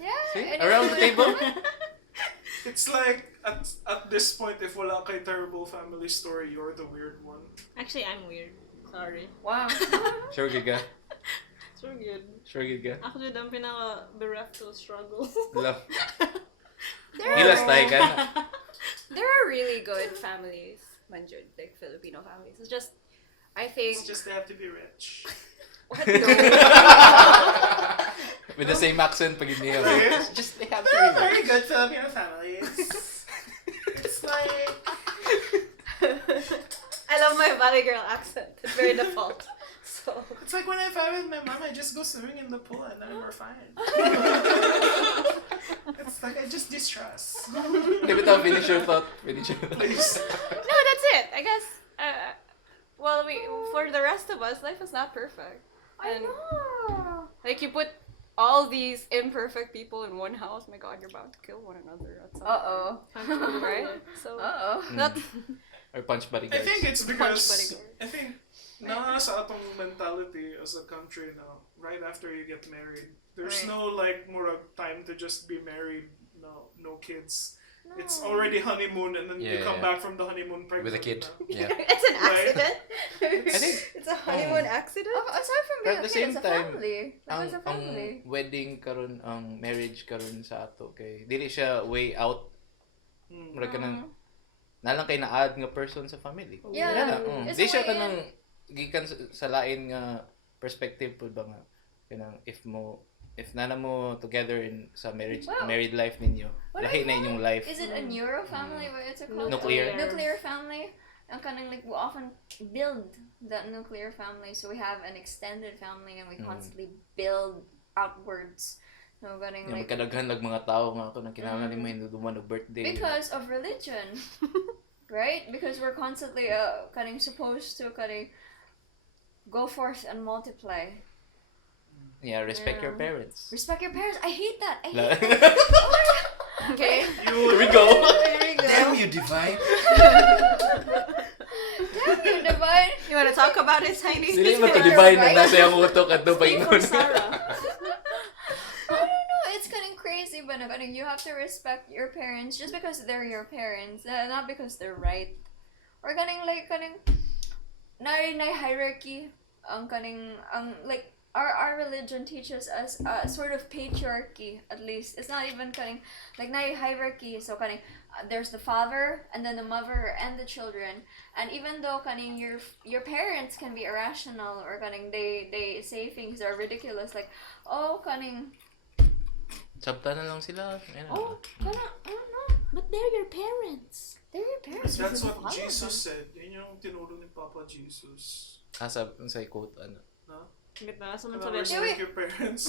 Yeah. See? and Around the table? It's like at this point, if wala kay terrible family story, you're the weird one. Actually, I'm weird. Sorry. Wow. Sure gid ka? So good. Sure gid ka? Ako dyan ang pinaka-bereft to struggle. Wala. There Hilas are, tayo ka na. there are really good families, manjud, like Filipino families. It's just, I think. It's just they have to be rich. What? No. With the same accent pag hindi mo. Right? Just they have to They're be very good Filipino families. It's like I love my Valley Girl accent. It's very default. So. it's like when I fight with my mom, I just go swimming in the pool and then we're fine. It's like I just distress. Give it a finish your thought. Finish your thought. Please. No, that's it. I guess. Well, for the rest of us, life is not perfect. I And know. like you put all these imperfect people in one house. My God, you're bound to kill one another at some Uh-oh. point, right? So Uh-oh. that Or punch I bodyguards. think it's Punch because bodyguard. I think na sa atong mentality as a country now, right after you get married, there's Right. no like more time to just be married, no kids. No. It's already honeymoon and then you Yeah, come yeah. back from the honeymoon pregnant. With a kid. na. Yeah. it's an Right. accident. I think it's a honeymoon accident. Aside from But being at a the kid, same it's a time, family. Like, ang it's a family. wedding karon, ang marriage karon sa ato kay dili siya way out. Mm. Mura ka nang nalang kay na-add nga person sa family. Yeah. Wala na. It's Di a siya way kanang gikan sa lain nga perspective pud ba nga kanang if nana mo together in sa Wow. married life ninyo, What lahi do na you inyong life. Is it a neuro family? What it's called? Nuclear. Nuclear family. And kind of like we often build that nuclear family, so we have an extended family, and we constantly build outwards. So getting Yung like magkadaghan lag mga tao nga ako nang kinahanglan nimo hinduduman og birthday. because of religion, right? Because we're constantly kind of supposed to kind of go forth and multiply. Yeah, respect your Yeah. parents. Respect your parents. I hate that. I La- hate that. Okay. Here we go. There we go. Damn you, divine. Damn you, divine. You want to talk about it, Tiny? Dili mo to divine na nasa yung utok at do For paingon. Sarah. I don't know. It's kind of crazy, but you have to respect your parents just because they're your parents, not because they're right. Or na hierarchy. Like our religion teaches us sort of patriarchy. At least it's not even like na hierarchy. So there's the father and then the mother and the children. And even though your parents can be irrational or they say things that are ridiculous, like Sabta na lang sila. Ayan na. I don't know. But they're your parents. They're your parents. That's You what follow Jesus them. said. Yun yung tinuro ni Papa Jesus. Sa quote ano. No? Wait na, sa Diba, sabi. respect your parents.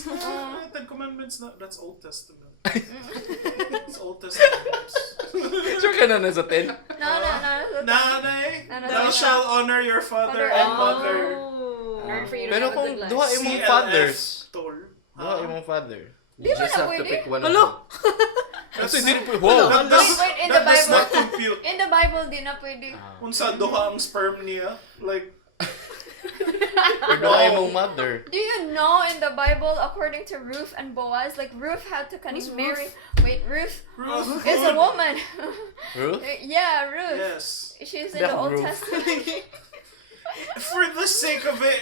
Ten Commandments, that's Old Testament. It's Old Testament. Sure ka na na sa 10? No. Nanay, No, thou no. shall honor your father Father and and mother. Oh. In order for you to Pero have a kung good life. duha imong CLF fathers. Tol. Duha imong father. You just have to pwede? pick one of Hello? them. Kasi dili po. Wow. That does, Wait, in that the does Bible. not compute. In the Bible, di na pwede. Unsa duha ang sperm niya? Like, Or duha imong mother. Do you know in the Bible, according to Ruth and Boaz, like Ruth had to kind Who's of marry. Ruth? Wait, Ruth Ruth. is a woman. Ruth? Yeah, Ruth. Yes. She's in the Damn, Old Ruth. Testament. For the sake of it,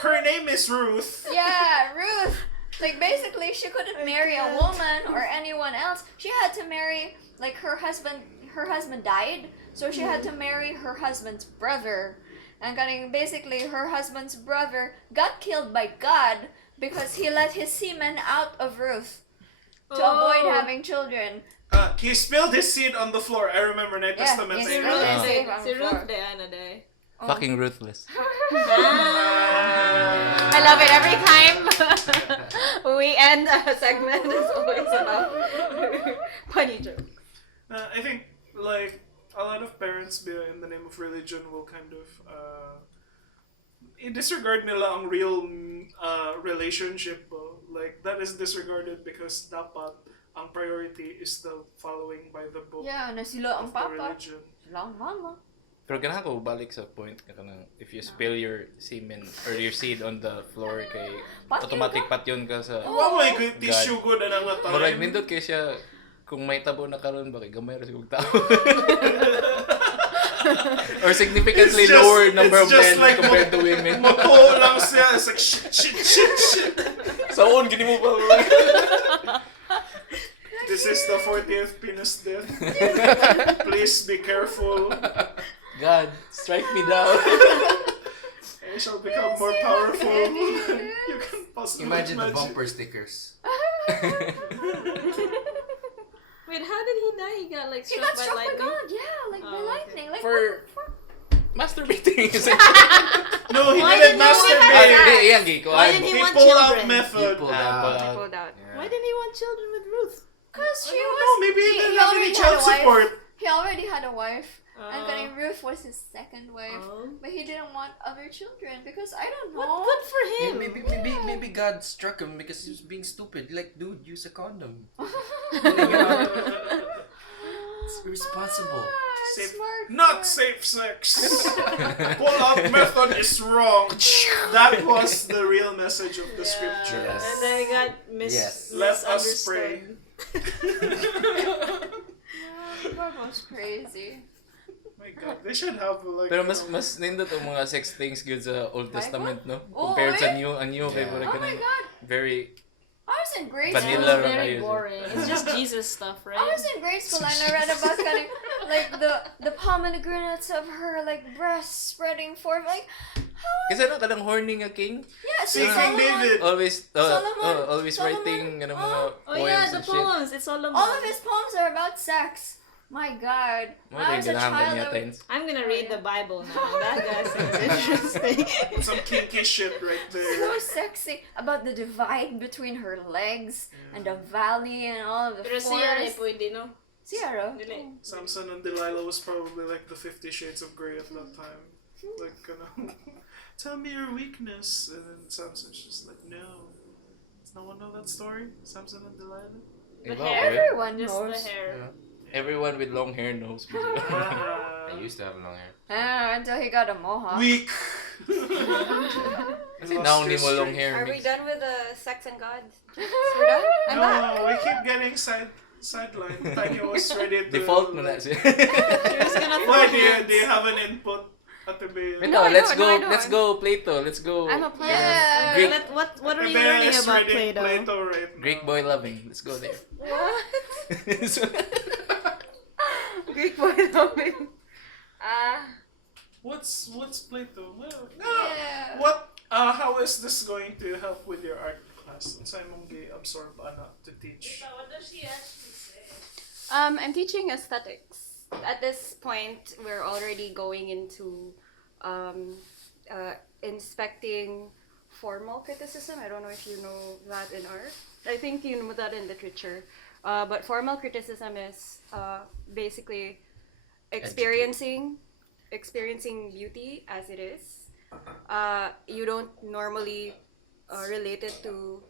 her name is Ruth. Yeah, Ruth. Like basically, she couldn't marry a woman or anyone else. She had to marry like her husband. Her husband died, so she had to marry her husband's brother. And basically, her husband's brother got killed by God because he let his semen out of Ruth to avoid having children. He spilled his seed on the floor. I remember New Yeah, Testament yes, saying Ruth that. is- Si Ruth de, ano de. Fucking ruthless. I love it every time we end a segment. It's always about funny jokes. I think like a lot of parents in the name of religion will kind of disregard nila ang real relationship po. Like that is disregarded because dapat ang priority is the following by the book Yeah, na sila ang of the papa. religion. Sila ang mama. Pero ganahan ko balik sa point ka kanang if you spill your semen or your seed on the floor kay Patyon automatic ka? patyon ka sa Wow, may good tissue good na nga murag time. nindot kay siya kung may tabo na karon ba kay gamay ra sigog tao. Or significantly It's just- lower number of it's just men like compared to women. Mapo lang siya. It's like shit. Saon gini mo pa. This is the 40th penis death. Please be careful. God, strike me down. I shall become more powerful. You can possibly Imagine the bumper stickers. Wait, how did he die? He got like He struck got by struck by lightning? God. Yeah, like by Oh, okay. lightning. Like For masturbating. No, he Why didn't did no one masturbate. have Hindi, yan, gi ko. Why did he He want pulled out children? method. Pulled Ah, out. pull out. Pulled out. Yeah. Why didn't he want children with Ruth? because she I don't was. know, maybe he didn't have any already child had a wife. support. He already had a wife. And Oh. Kaning Ruth was his second wife. Oh. But he didn't want other children because I don't What know. good for him? Maybe God struck him because he was being stupid. Like, dude, use a condom. It's irresponsible. Safe- Smart. Not safe sex. Pull-out method is wrong. That was the real message of the scripture. Yes. And then he got Yes. Let us pray. misunderstood. God was crazy. My God, they should have like. Pero mas nindot ang mga sex things good sa Old My Testament, no? Oh, Compared sa really? New, ang New kay Yeah. murag Oh my kanang God. very I was in grade Vanilla school. ra very kayo. boring. It's just Jesus stuff, right? I was in grade school and I read about kind of like the pomegranates of her like breasts spreading forth. Like, how? Kasi ano kanang horny nga king? Yeah, See, King Solomon. David. Always Solomon. always Solomon. writing ano mga Oh poems yeah, and the shit. poems. It's all about. All of his poems are about sex. My God. When I was a child, I would- I'm gonna read yeah. the Bible now. That guy sounds interesting. Some kinky shit right so there. sexy about the divide between her legs and the valley and all of the Pero siya rin forest. pwede, no? Sierra. Dili. Samson and Delilah was probably like the 50 Shades of Grey at that time. Like, tell me your weakness. And then Samson's just like, no. Does no one know that story? Samson and Delilah? The Iba, hair. eh. Everyone Just knows. the hair. Yeah. Everyone with long hair knows. I used to have long hair. Until he got a mohawk. Weak. Kasi Lost now your ni mo long streak. hair. Are we Migs. done with the sex and God? We're done? I'm back. No, we keep getting sidelined. Tanya was ready to. Default na na siya. You're just gonna Why throw do you hands. have an input at the bay? Wait, No, no, I let's don't, go. no, I don't. Let's go Plato. Let's go. I'm a player. Yeah. Greek- What are you learning about Plato? right now. Greek boy loving. Let's go there. What? So- Greek boy loving. What's Plato? Well, Yeah. how is this going to help with your art class? Unsay mong gi-absorb ana to teach? What does she actually say? I'm teaching aesthetics. At this point, we're already going into inspecting formal criticism. I don't know if you know that in art. I think you know that in literature. But formal criticism is basically experiencing beauty as it is. You don't normally relate it to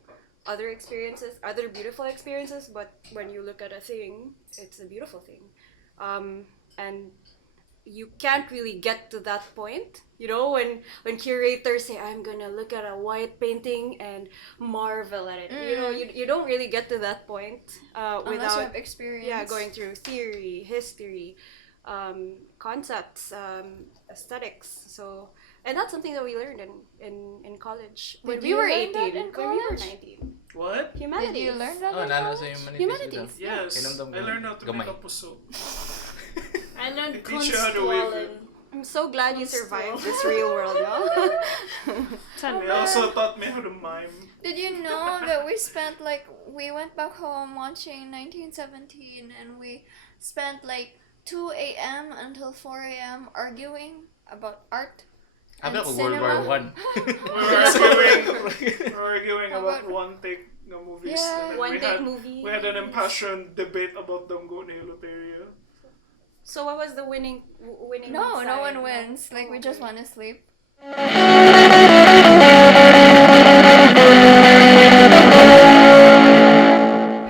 other experiences, other beautiful experiences, but when you look at a thing, it's a beautiful thing. And you can't really get to that point. You know, when curators say, I'm gonna look at a white painting and marvel at it. You know, you don't really get to that point Unless you without have experience. going through theory, history, concepts, aesthetics. So, and that's something that we learned in college when Did we you were learn that 18. in When we were college? 19. What? Humanities. Did you learn that? Oh, in nana college? sa humanities. Humanities. Yes. Kinamdam I mo. learned how to Gamay. make a puso. I learned They teach you how to weave it. Kunstwallen. I'm so glad you Cool survived school. this real world, no? They also taught me how to mime. Did you know that we went back home watching 1917 and we spent like 2 a.m. until 4 a.m. arguing about art. Habi and ako World War cinema. One. We're arguing about one take na movies. Yeah. And then One we take had, movies. We had an impassioned debate about Damgo ni Loteria. So what was the winning No, side? no one wins. Like, we just okay. want to sleep. We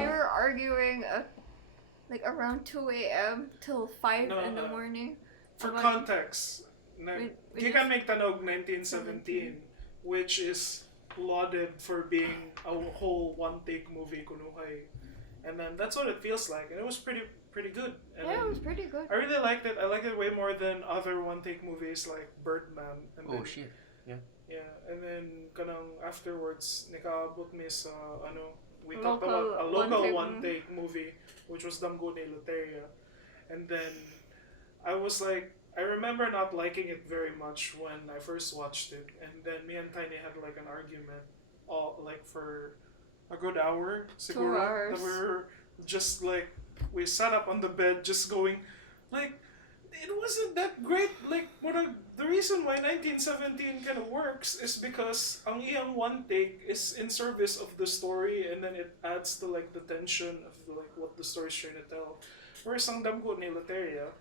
were arguing like around 2 a.m. till 5 No, in the morning. For About- context, we Gikan Make Tanog 1917, which is lauded for being a whole one-take movie, kunuhay. And then that's what it feels like. And it was pretty good. And Yeah, it then was pretty good. I really liked it. I liked it way more than other one-take movies like Birdman. And Oh then, shit. Yeah, and then kanang afterwards, nikaabot mi sa we talked Local about a local one-take one-take movie, which was Damgo ni Loteria. And then I was like, I remember not liking it very much when I first watched it, and then me and Tiny had like an argument, all like for a good hour, siguro, hours. that we were just like, we sat up on the bed just going, like, it wasn't that great. Like, the reason why 1917 kind of works is because ang iyang one take is in service of the story, and then it adds to like the tension of like what the story's trying to tell. Whereas ang Damgo ni Loteria,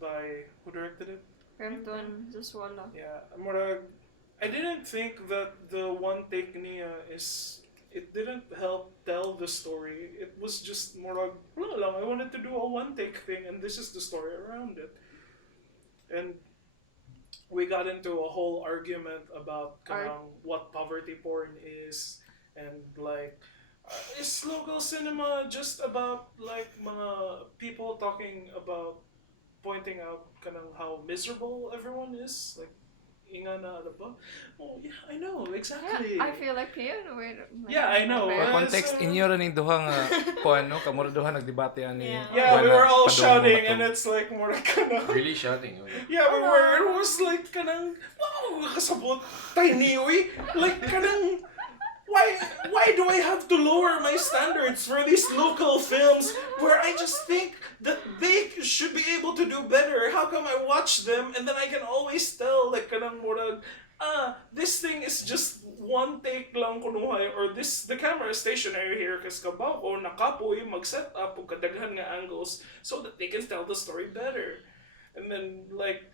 by who directed it? Remton Zaswala. Yeah, I didn't think that the one take niya it didn't help tell the story. It was just more like, wala lang, I wanted to do a one take thing, and this is the story around it. And we got into a whole argument about what poverty porn is, and like, is local cinema just about like mga people talking about pointing out kanang how miserable everyone is, like inga na ano ba? Oh yeah, I know exactly. Yeah, I feel like piano. Yeah, I know. Sa context, inyo rin yung duha nga kuan no, kamura duha nagdebate ani. Yeah, we were all padung shouting, mo and it's like more like kanang. Really shouting. Okay. Yeah, we were. It was like kanang wow, kasabot tiny uy. Like kanang. Why do I have to lower my standards for these local films where I just think that they should be able to do better? How come I watch them and then I can always tell like kanang murag this thing is just one take lang kunuhay, or the camera is stationary here kasi kabaw o nakapoy mag-set up og kadaghan nga angles so that they can tell the story better. And then like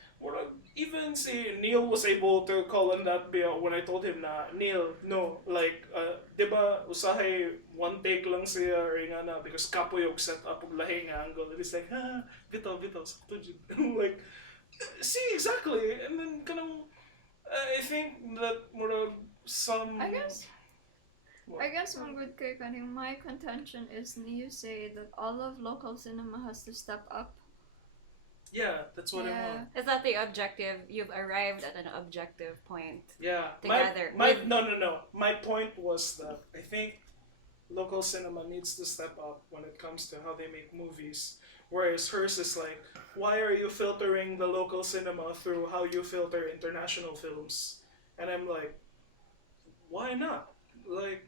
even si Neil was able to call on that bill when I told him na Neil, no, like diba usahay one take lang siya or nga na because kapoy og set up og lahi nga angle. And it's like bitaw sakto jud. Like see exactly, and then kanang I think that some I guess one good kay kaning my contention is you say that all of local cinema has to step up. Yeah, that's what I want. Is that the objective? You've arrived at an objective point. Yeah. Together. No. My point was that I think local cinema needs to step up when it comes to how they make movies. Whereas hers is like, why are you filtering the local cinema through how you filter international films? And I'm like, why not? Like,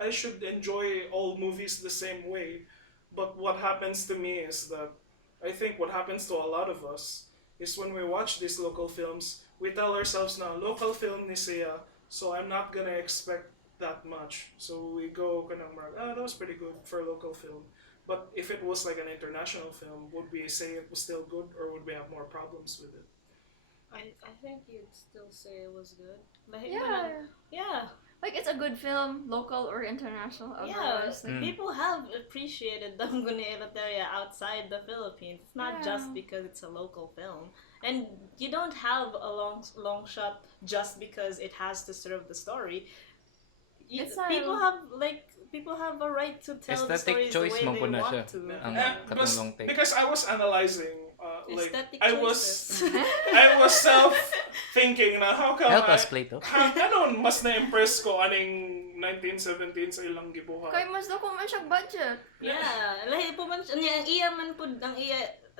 I should enjoy all movies the same way. But what happens to me is that I think what happens to a lot of us is when we watch these local films, we tell ourselves now, local film ni siya, so I'm not gonna expect that much. So we go kanang that was pretty good for a local film. But if it was like an international film, would we say it was still good, or would we have more problems with it? I think you'd still say it was good. Like, Yeah. Like, it's a good film, local or international. Yeah, Otherwise, like, people have appreciated Damgo ni Loteria outside the Philippines. It's not just because it's a local film. And you don't have a long shot just because it has to serve the story. People have a right to tell the Aesthetic stories choice the man way po they na siya. want to. Ang katong long take. Because I was analyzing, Aesthetic I choices. was self-thinking na how come Help us, Plato. Ano mas na-impress ko aning 1917 sa ilang gibuhat. kay mas dako man siyang budget. Yeah, like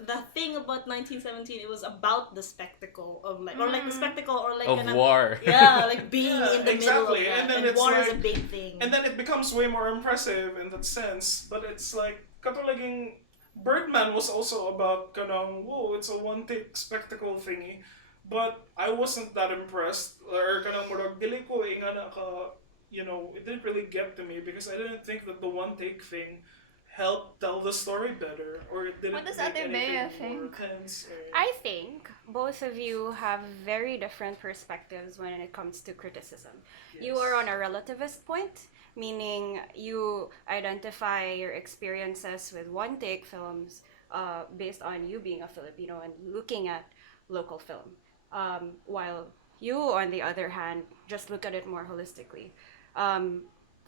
the thing about 1917, it was about the spectacle of like the spectacle or like Of war. Yeah, like being Yeah, in the middle of exactly. that. And then And it's war is like- a big thing. And then it becomes way more impressive in that sense. But it's like, katulaging Birdman was also about kanang, whoa, it's a one-take spectacle thingy. But I wasn't that impressed. Or kanang murag dili ko inga na ka, it didn't really get to me because I didn't think that the one take thing helped tell the story better, or it didn't What does make Ate Bea anything more think? tense. I think both of you have very different perspectives when it comes to criticism. You are on a relativist point, meaning you identify your experiences with one take films based on you being a Filipino and looking at local film. While you, on the other hand, just look at it more holistically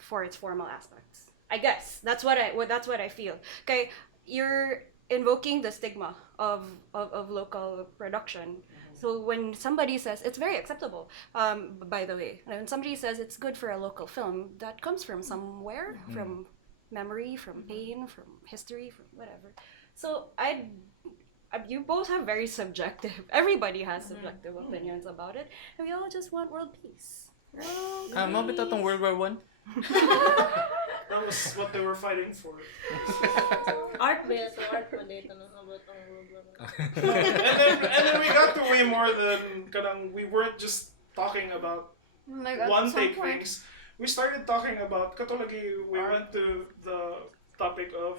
for its formal aspects. I guess that's what I feel. Okay, you're invoking the stigma of local production. So when somebody says it's very acceptable, by the way, when somebody says it's good for a local film, that comes from somewhere, from memory, from pain, from history, from whatever. So you both have very subjective. Everybody has subjective opinions about it, and we all just want world peace. Mabit atong World War One. That was what they were fighting for. Art ba? So art pa dito na about ang World War and then we got to way more than kanang we weren't just talking about Like at one some take point, things. We started talking about katulagi we went to the topic of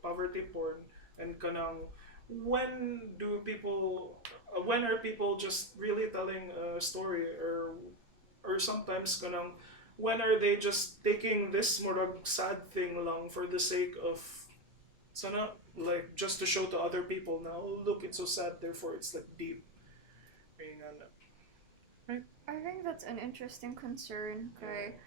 poverty porn and kanang when are people just really telling a story, or sometimes kanang when are they just taking this murag sad thing lang for the sake of sana, like just to show to other people now, oh, look, it's so sad, therefore it's like deep. Ayun nga na. I think that's an interesting concern. Okay,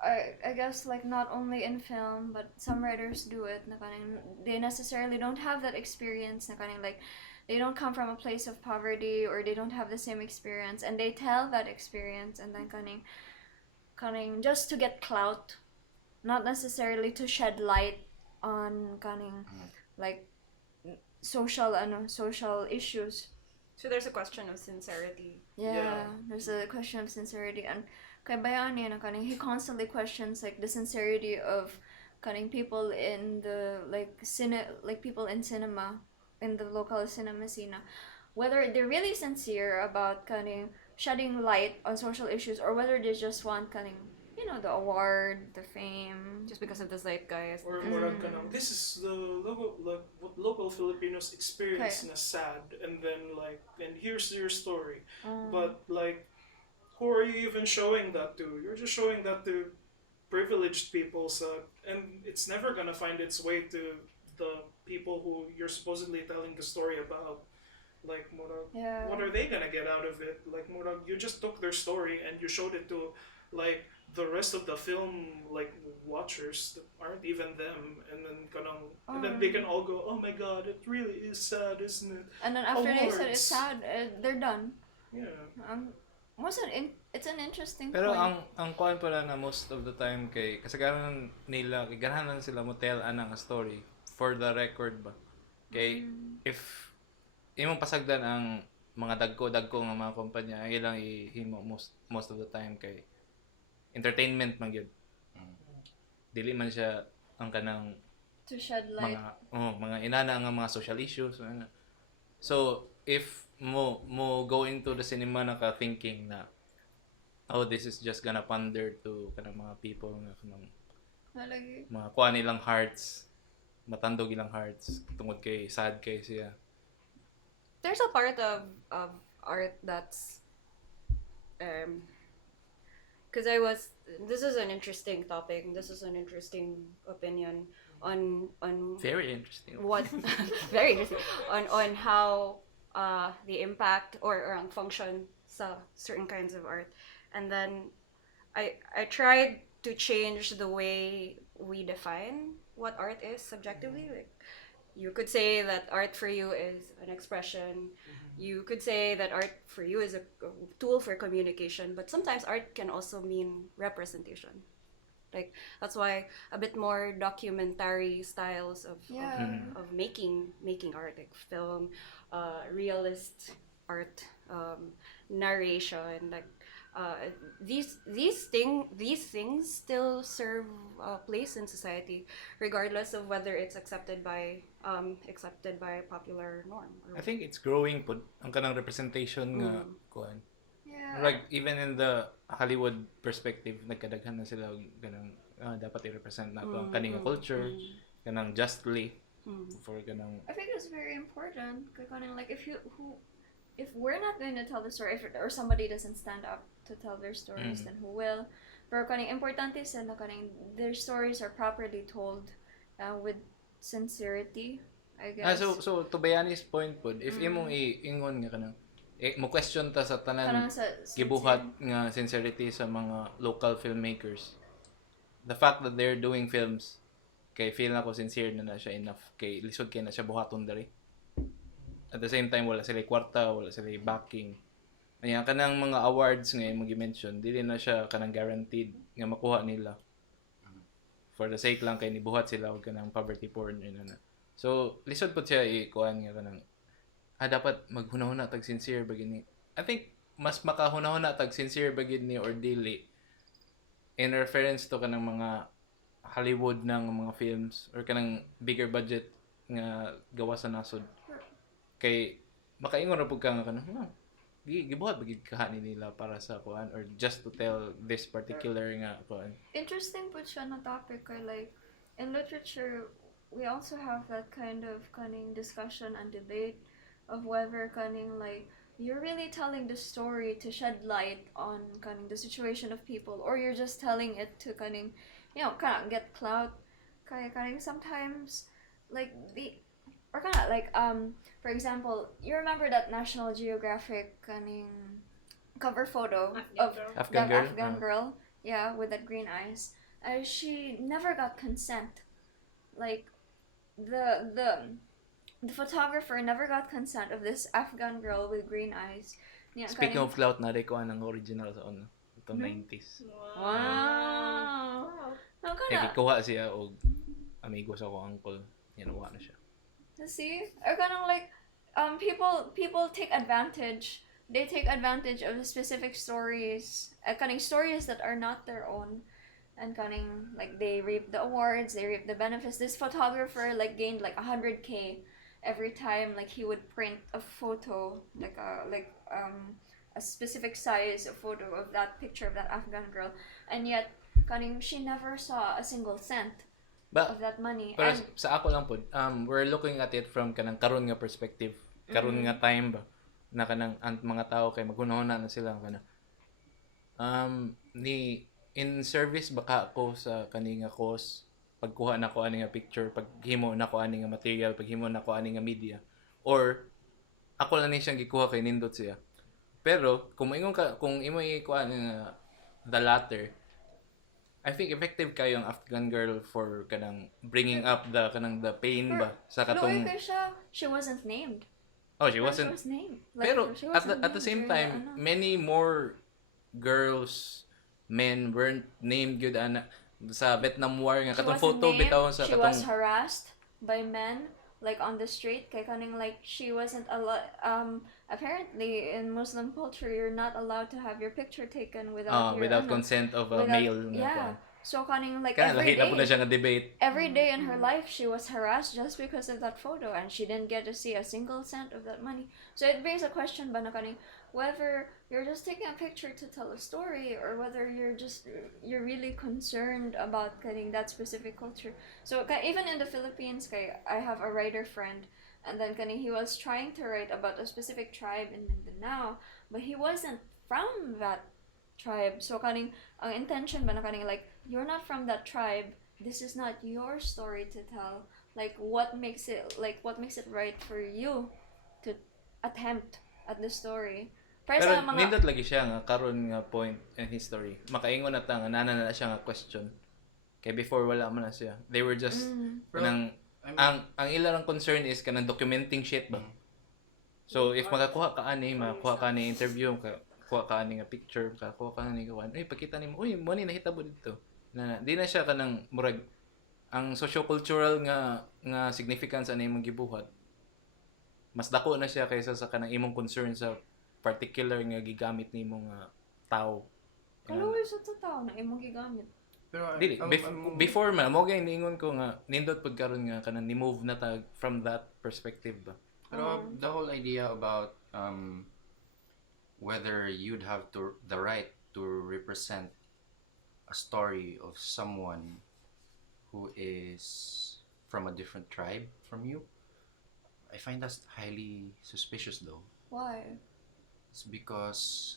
I guess like not only in film, but some writers do it. Na kaning they necessarily don't have that experience. Na kaning like they don't come from a place of poverty or they don't have the same experience, and they tell that experience, and then kaning just to get clout, not necessarily to shed light on kaning like social issues. So there's a question of sincerity. Yeah, there's a question of sincerity, and kay Bayani na kaning he constantly questions like the sincerity of kaning people in the people in cinema, in the local cinema scene, whether they're really sincere about kaning shedding light on social issues or whether they just want kaning the award, the fame. Just because of the zeitgeist. Or murag kanang this is the what local Filipinos experience na sad, and then and here's your story. But like, who are you even showing that to? You're just showing that to privileged people, and it's never gonna find its way to the people who you're supposedly telling the story about. Like murag, what are they gonna get out of it? Like murag, you just took their story and you showed it to like the rest of the film like watchers that aren't even them, and then they can all go, oh my god, it really is sad, isn't it? And then after they said Awards. it's sad, they're done. Yeah. It's an interesting Pero point. ang kuan pala na most of the time kay kasagaran nila kay ganahan sila mo tell anang story for the record ba. Kay if imong pasagdan ang mga dagko nga mga kumpanya ilang ihimo most of the time kay entertainment man gyud. Dili man siya ang kanang To shed light. mga inana nga mga social issues ano. So if mo go into the cinema naka thinking na this is just gonna pander to kanang mga people nga kanang Malagi. mga kuha nilang hearts, matandog ilang hearts tungod kay sad kay siya. There's a part of art that's because this is an interesting topic, this is an interesting opinion on Very interesting. what very interesting on how the impact or ang function sa certain kinds of art. And then I tried to change the way we define what art is subjectively. Like, you could say that art for you is an expression. You could say that art for you is a tool for communication, but sometimes art can also mean representation. Like, that's why a bit more documentary styles of making art, like film, realist art, narration, like these things still serve a place in society, regardless of whether it's accepted by popular norm. I think it's growing po ang kanang representation nga kuan. Yeah. Like even in the Hollywood perspective, nagkadaghan na sila og ganang dapat i-represent na ang kaning culture, kanang justly for kanang I think it's very important. Kind of like if we're not going to tell the story, or somebody doesn't stand up to tell their stories, then who will? Pero kaning importante sa na kaning their stories are properly told with sincerity, I guess. so to Bayani's point po, if imong iingon nga kanang mo question ta sa tanan Kanang sa gibuhat nga sincerity sa mga local filmmakers. The fact that they're doing films kay feel na ko sincere na siya enough kay lisod kay na siya buhaton diri. At the same time wala sila kwarta, wala sila backing. Ayan kanang mga awards nga imong gi-mention, dili na siya kanang guaranteed nga makuha nila. For the sake lang kay nibuhat sila og kanang poverty porn na. So lisod po siya ikuan nga kanang dapat maghunahuna tag sincere bagini. I think mas makahunahuna tag sincere bagini or dili in reference to kanang mga Hollywood ng mga films or kanang bigger budget nga gawa sa nasod. Kay makaingon ra pud ka nga kanang gibuhat bagid kahani nila para sa kuan or just to tell this particular nga kuan. Interesting po siya na topic kay like in literature we also have that kind of cunning discussion and debate of whether cunning like you're really telling the story to shed light on cunning the situation of people, or you're just telling it to cunning kind of get clout. Kaya cunning sometimes like or kind of like for example, you remember that National Geographic cunning cover photo of Afghan that girl? Afghan girl, yeah, with that green eyes. She never got consent. Like the photographer never got consent of this Afghan girl with green eyes. Yeah, Speaking of clout na ko ang original sa ono itong 90s. Wow. No, Kaya gikuha siya og amigo sa ko uncle. Ginawa na siya. See, or kind of like people take advantage. They take advantage of the specific stories, cunning stories that are not their own, and cunning like they reap the awards, they reap the benefits. This photographer like gained like 100K every time like he would print a photo like a specific size of photo of that picture of that Afghan girl, and yet cunning she never saw a single cent of that money. Pero And sa ako lang po, we're looking at it from kanang karon nga perspective, karon nga time ba na kanang ang mga tao kay maghunahuna na sila kanang ni in service baka ako sa kani nga cause pagkuha na ko ani nga picture, paghimo na ko ani nga material, paghimo na ko ani nga media, or ako lang ni siyang gikuha kay nindot siya. Pero kung imo ikuha nga the latter, I think effective kayo ang Afghan girl for kanang bringing up the pain ba sa katong she wasn't named. Oh, she wasn't. She was named. Like, Pero she at wasn't the named same during time, many more girls, men weren't named good sa Vietnam War nga She katong wasn't photo named. bitaw sa She was katong harassed by men like on the street kay kaning like she wasn't apparently in Muslim culture you're not allowed to have your picture taken without without consent of a male nga yeah kuan. so kaning like Kaya every lahit na po na day siya nga debate. every day in her life she was harassed just because of that photo, and she didn't get to see a single cent of that money. So it begs a question ba na kaning whether you're just taking a picture to tell a story or whether you're really concerned about kaning that specific culture. So even in the Philippines I have a writer friend, and then kaning he was trying to write about a specific tribe in Mindanao, but he wasn't from that tribe. So kaning ang intention ba na kaning like you're not from that tribe, this is not your story to tell. Like what makes it right for you to attempt at the story. Pero nindot lagi siya nga karon nga point in history. Makaingon na ta nga nana na siya nga question. Kay before wala man na siya. They were just kanang ang ilang concern is kanang documenting shit ba. So if makakuha ka ani interview kuha ka ani nga picture, kuha ka ani kawan. Pakita nimo, mo ni nahitabo dito. Di na siya kanang murag ang socio-cultural nga significance ani imong gibuhat. Mas dako na siya kaysa sa kanang imong concern sa particular nga gigamit nimo nga tao. Kaluoy sa tao na imong gigamit. Pero Dili, before man, mo gay ningon ko nga nindot pud karon nga kanang ni-move na tag from that perspective ba. Pero the whole idea about whether you'd have the right to represent a story of someone who is from a different tribe from you, I find that highly suspicious though. Why? It's because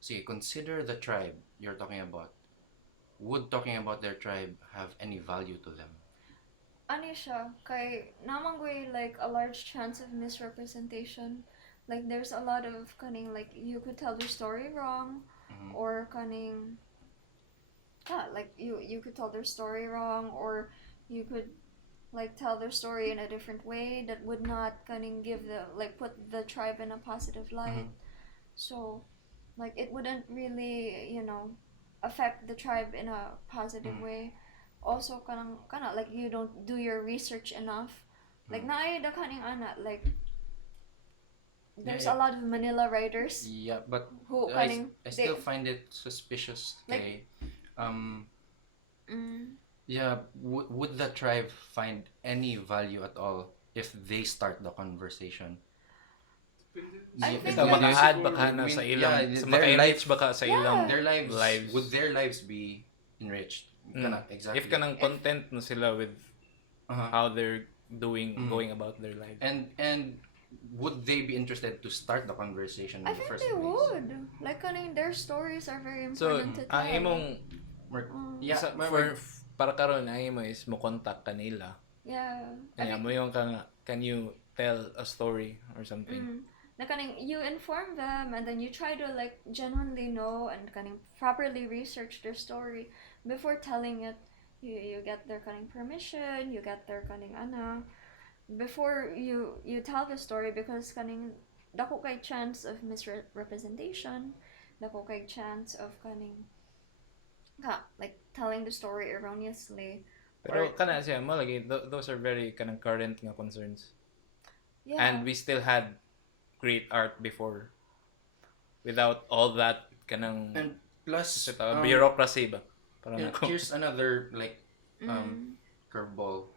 see, consider the tribe you're talking about. Would talking about their tribe have any value to them? Ano siya, kay namanggoy like a large chance of misrepresentation. Like there's a lot of kaning like you could tell their story wrong, or kaning like you could tell their story wrong, or you could like tell their story in a different way that would not kaning give the like put the tribe in a positive light. So like it wouldn't really, you know, affect the tribe in a positive way. Also kanang like you don't do your research enough. Like naay da kaning ana like there's a lot of Manila writers Yeah, but who I kaning still find it suspicious. Like- Yeah, would the tribe find any value at all if they start the conversation? I think Sa like- maka-add baka na sa Yeah, ilang, sa their maka-enrich life- baka sa ilang Their lives, lives. would their lives be enriched? Exactly. If kanang content na sila with Uh-huh. how they're going about their lives. And would they be interested to start the conversation in I the think first they place? would. Like kaning their stories are very So, important to ang tell. imong Yeah, para karon ang imo is mo contact kanila. Yeah. Kanya mo yung can you tell a story or something? Na kaning you inform them and then you try to like genuinely know and kaning properly research their story before telling it. You get their kaning permission, you get their kaning ana before you tell the story, because kaning dako kay chance of misrepresentation, dako kay chance of kaning like telling the story erroneously. Pero kana siya mo lagi those are very kanang current nga concerns. Yeah. And we still had great art before without all that kanang and plus bureaucracy ba. Parang ako. here's another like curveball.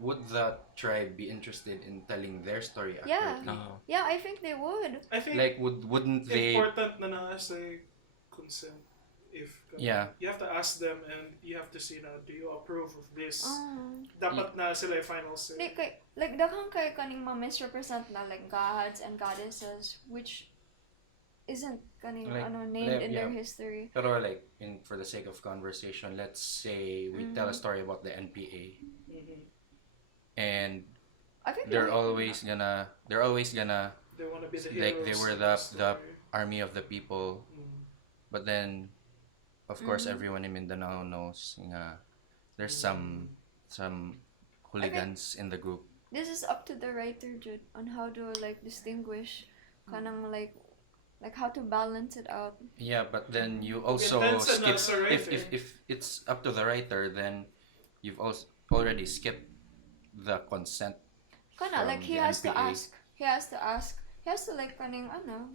Would the tribe be interested in telling their story Yeah. accurately? Yeah, I think they would. I think Like wouldn't they? important na say consent. If Yeah. you have to ask them and you have to see na do you approve of this? Oh. Dapat na sila yung final say. Like daghang kay kaning misrepresent na like gods and goddesses which isn't kaning Like, named in their yeah. history. Pero like for the sake of conversation, let's say we tell a story about the NPA, and I think they're they- always gonna They want to be the heroes. like they were of the story. army of the people, but then of course everyone in Mindanao knows nga there's some hooligans in the group. This is up to the writer, Jude, on how to like distinguish kanang like how to balance it out. Yeah, but then you also Depends on skip us, a if writer. it's up to the writer, then you've also already skipped the consent. Kana like From he the has to NPA. ask. He has to like kaning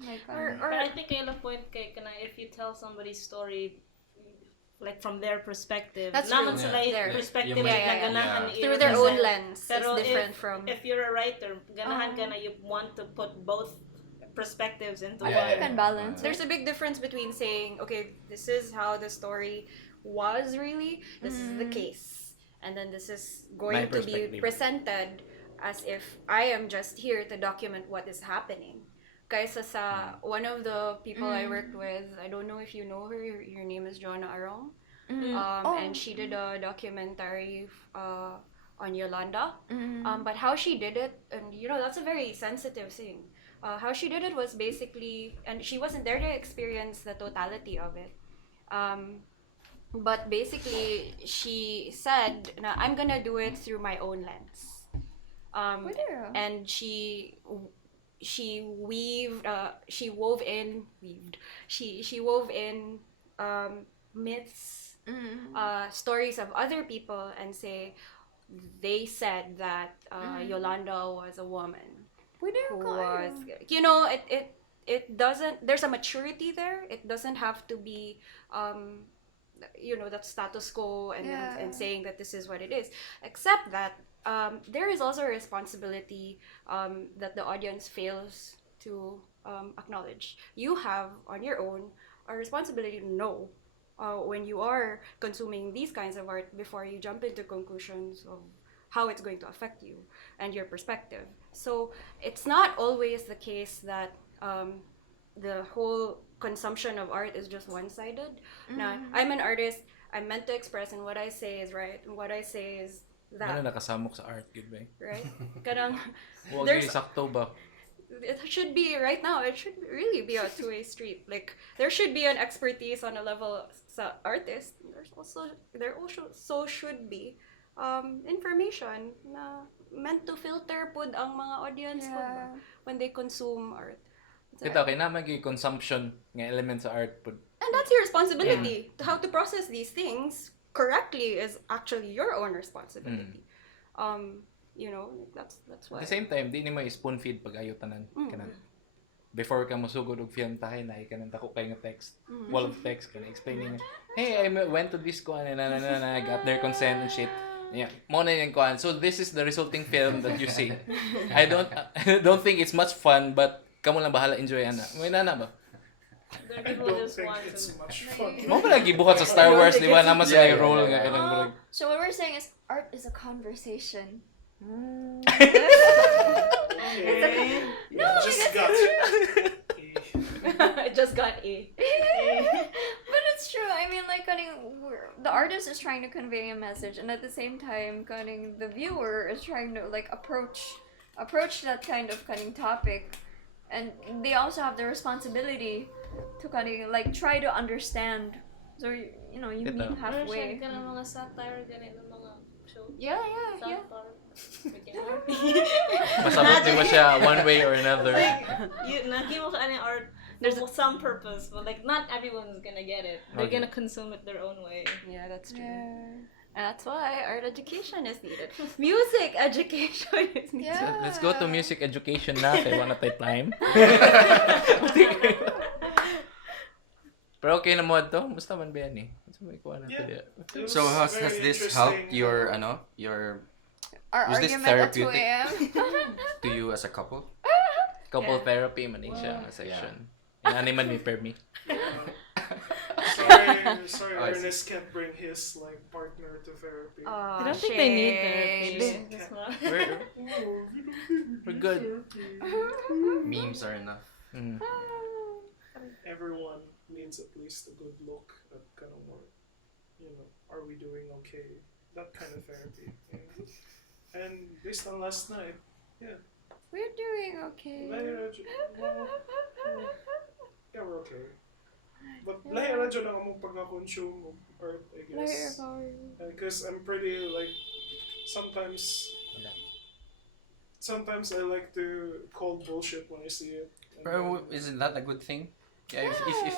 like Or I think I love point kay kana if you tell somebody's story like from their perspective. That's Naman true. sila yung Their- perspective Yeah, na yeah, yeah. ganahan Through their own i-represent. lens, Pero it's different from. if you're a writer, ganahan ka na you want to put both perspectives into I one. think you can balance. There's a big difference between saying, okay, this is how the story was really, this is the case, and then this is going My to be perspective. presented as if I am just here to document what is happening. Kaysa sa one of the people I worked with, I don't know if you know her, her name is Jonna Arong, and she did a documentary on Yolanda, but how she did it, and you know, that's a very sensitive thing. How she did it was basically, and she wasn't there to experience the totality of it. But basically, she said, "Na I'm gonna do it through my own lens." And she wove in myths, stories of other people, and say they said that Yolanda was a woman who was, you know, it doesn't. There's a maturity there. It doesn't have to be that status quo and saying that this is what it is. Except that there is also a responsibility that the audience fails to acknowledge. You have on your own a responsibility to know when you are consuming these kinds of art before you jump into conclusions of how it's going to affect you and your perspective. So it's not always the case that the whole consumption of art is just one-sided. Now, I'm an artist. I'm meant to express, and what I say is right, and what I say is that. Ano nakasamok sa art, good ba? Right? Kanang, Huwag there's sakto ba? it should be right now. It should really be a two-way street. Like there should be an expertise on a level sa artist. There also should be information na meant to filter pud ang mga audience pud ba when they consume art. Ito, kaya naman yung consumption ng element sa art pud. And that's your responsibility. How to process these things correctly is actually your own responsibility. That's why. At the same time, di ni mo spoon feed pag ayo tanan kanan. Before ka musugod og film tahay na kanan dako kay nga text, wall of text kana explaining, hey, I went to this kuan and I got their consent and shit. Yeah, mo na yung kuan. So this is the resulting film that you see. I don't think it's much fun, but kamo lang bahala enjoy ana. May nana ba? There are I people who don't just think want it's to. much fun. Mo ba lagi buhat sa Star Wars, di ba? Naman sila yung role nga kanang bro. So what we're saying is art is a conversation. Okay. No, just because got It just got A. but it's true. I mean, like, the artist is trying to convey a message, and at the same time, the viewer is trying to like approach that kind of topic, and they also have the responsibility to like try to understand. So you meet halfway. Ka ng mga satire ganito mga show. Yeah. Satire. Masabot di ba siya one way or another. Nagi mo ka ano yung art there's some purpose, but like not everyone's gonna get it. They're gonna consume it their own way. Yeah, that's true. Yeah. And that's why art education is needed. Music education is needed. Yeah. So, let's go to music education na kay wala tay time. Pero okay na mo to. Musta man ba yan eh? May kuha na Yeah. tayo. So has Very this interesting. helped your Our is this argument at 2 therapeutic? a.m. to you as a couple? Couple therapy man siya nga section. Yan ani man mi permi. Sorry, I see. Ernest can't bring his like partner to therapy. I don't think they need therapy. We're good. Memes are enough. Mm. Everyone needs at least a good look at kind of more, are we doing okay? That kind of therapy. And based on last night, yeah, We're doing okay. yeah, we're okay. But lahi radyo lang among pagka-consume of art, I guess. Because I'm pretty like sometimes I like to call bullshit when I see it. Bro, isn't that a good thing? Yeah,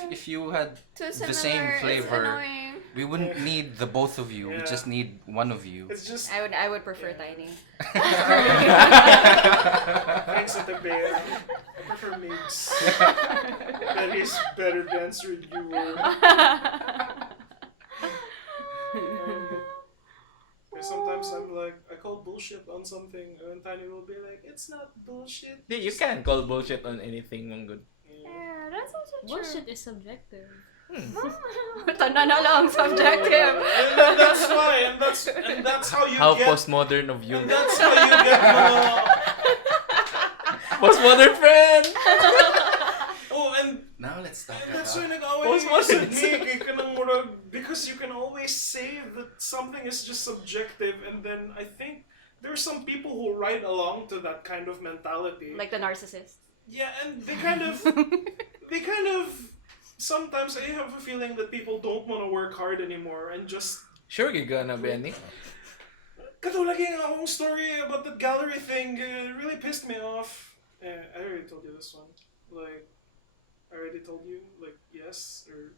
if you had Too the similar, same it's flavor, annoying. we wouldn't need the both of you. We Yeah. just need one of you. It's just I would prefer Tiny. thanks at the bear. I prefer Migs. That is better dance reviewer. Sometimes I'm like, I call bullshit on something, and then Tiny will be like, it's not bullshit. You can't call bullshit on anything mong good. Yeah, that's also true. Bullshit is subjective. Tanan na lang subjective. And that's why, and that's how you How get. postmodern of you. And that's how you get mga. Postmodern friend! Oh, and Now let's talk that's why about nag-away sa kay kanang murag, because you can always say that something is just subjective, and then I think there are some people who ride along to that kind of mentality. Like the narcissist. Yeah, and they kind of sometimes I have a feeling that people don't want to work hard anymore and just Sure, giga na, Benny. katulad yung akong story about the gallery thing really pissed me off. I already told you this one. Like, I already told you, like, yes or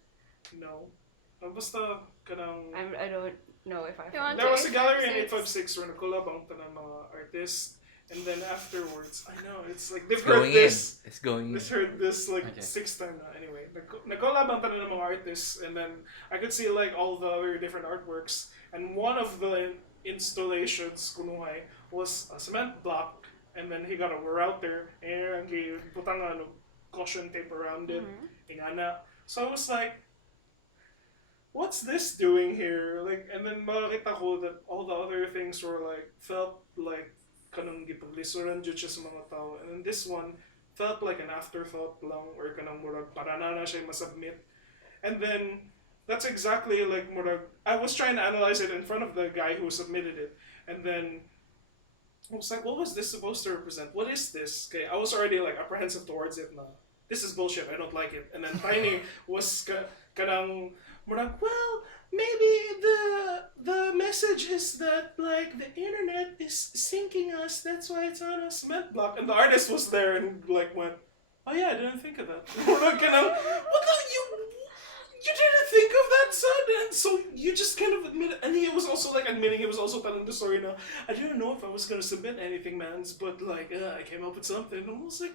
no. Basta kanang I don't know if I. You want there to was a gallery in 856? 856 where nakulab ang tanang mga artists. And then afterwards, I know, it's like, they've It's heard going in. this. It's going in. They've heard this like Okay. 6 times na. Anyway, nag-collab ang tanan ng mga artists, and then I could see like all the very different artworks. And one of the installations kunuhay was a cement block, and then he got a router, and he putang ano, caution tape around it. Ingana. So I was like, what's this doing here? Like, and then makakita ko that all the other things were like, felt like kanang gipaglisuran jud siya sa mga tao. And then this one felt like an afterthought lang, or kanang murag para na siya masubmit. And then that's exactly like murag, I was trying to analyze it in front of the guy who submitted it. And then I was like, what was this supposed to represent? What is this? Okay, I was already like apprehensive towards it na. This is bullshit, I don't like it. And then Tiny was kanang murag, well, maybe the message is that like the internet is syncing us, that's why it's on a cement block. And the artist was there and like went, oh yeah, I didn't think of that. Murag kanang, what the, you didn't think of that, son? And so you just kind of admit it. And he was also like admitting, he was also telling the story now, I didn't know if I was gonna submit anything, mans, but like I came up with something. And I was like,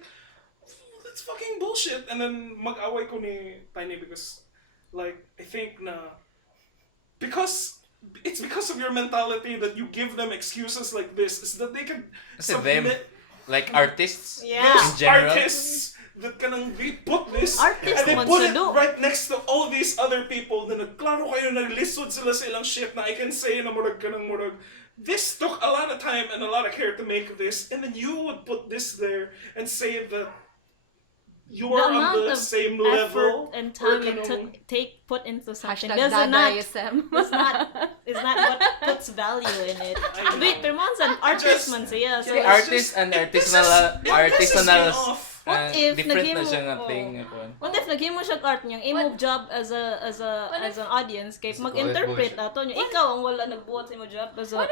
that's fucking bullshit. And then mag-away ko ni Tiny because like I think na because it's because of your mentality that you give them excuses like this, is that they can Kasi them, like artists Yeah. in general. artists that kanang they put this Artist and they man put sa it do. right next to all these other people na nagklaro kayo, naglisod sila sa ilang shit na I can say na murag kanang murag, this took a lot of time and a lot of care to make this, and then you would put this there and say that you're The on amount the of same effort level and or time you kanang- put into something Hashtag does not dadaism. is not what puts value in it. I know. Wait, pero man's an artist Just- man siya. So Kasi it's artist just- and it pisses me artisanal off. What if different na naging mo- siya nga oh. thing. Kuan. what if naging mo siya art niyang imo job as an audience kay mag-interpret ato niya ikaw ang wala nagbuhat sa imo job as a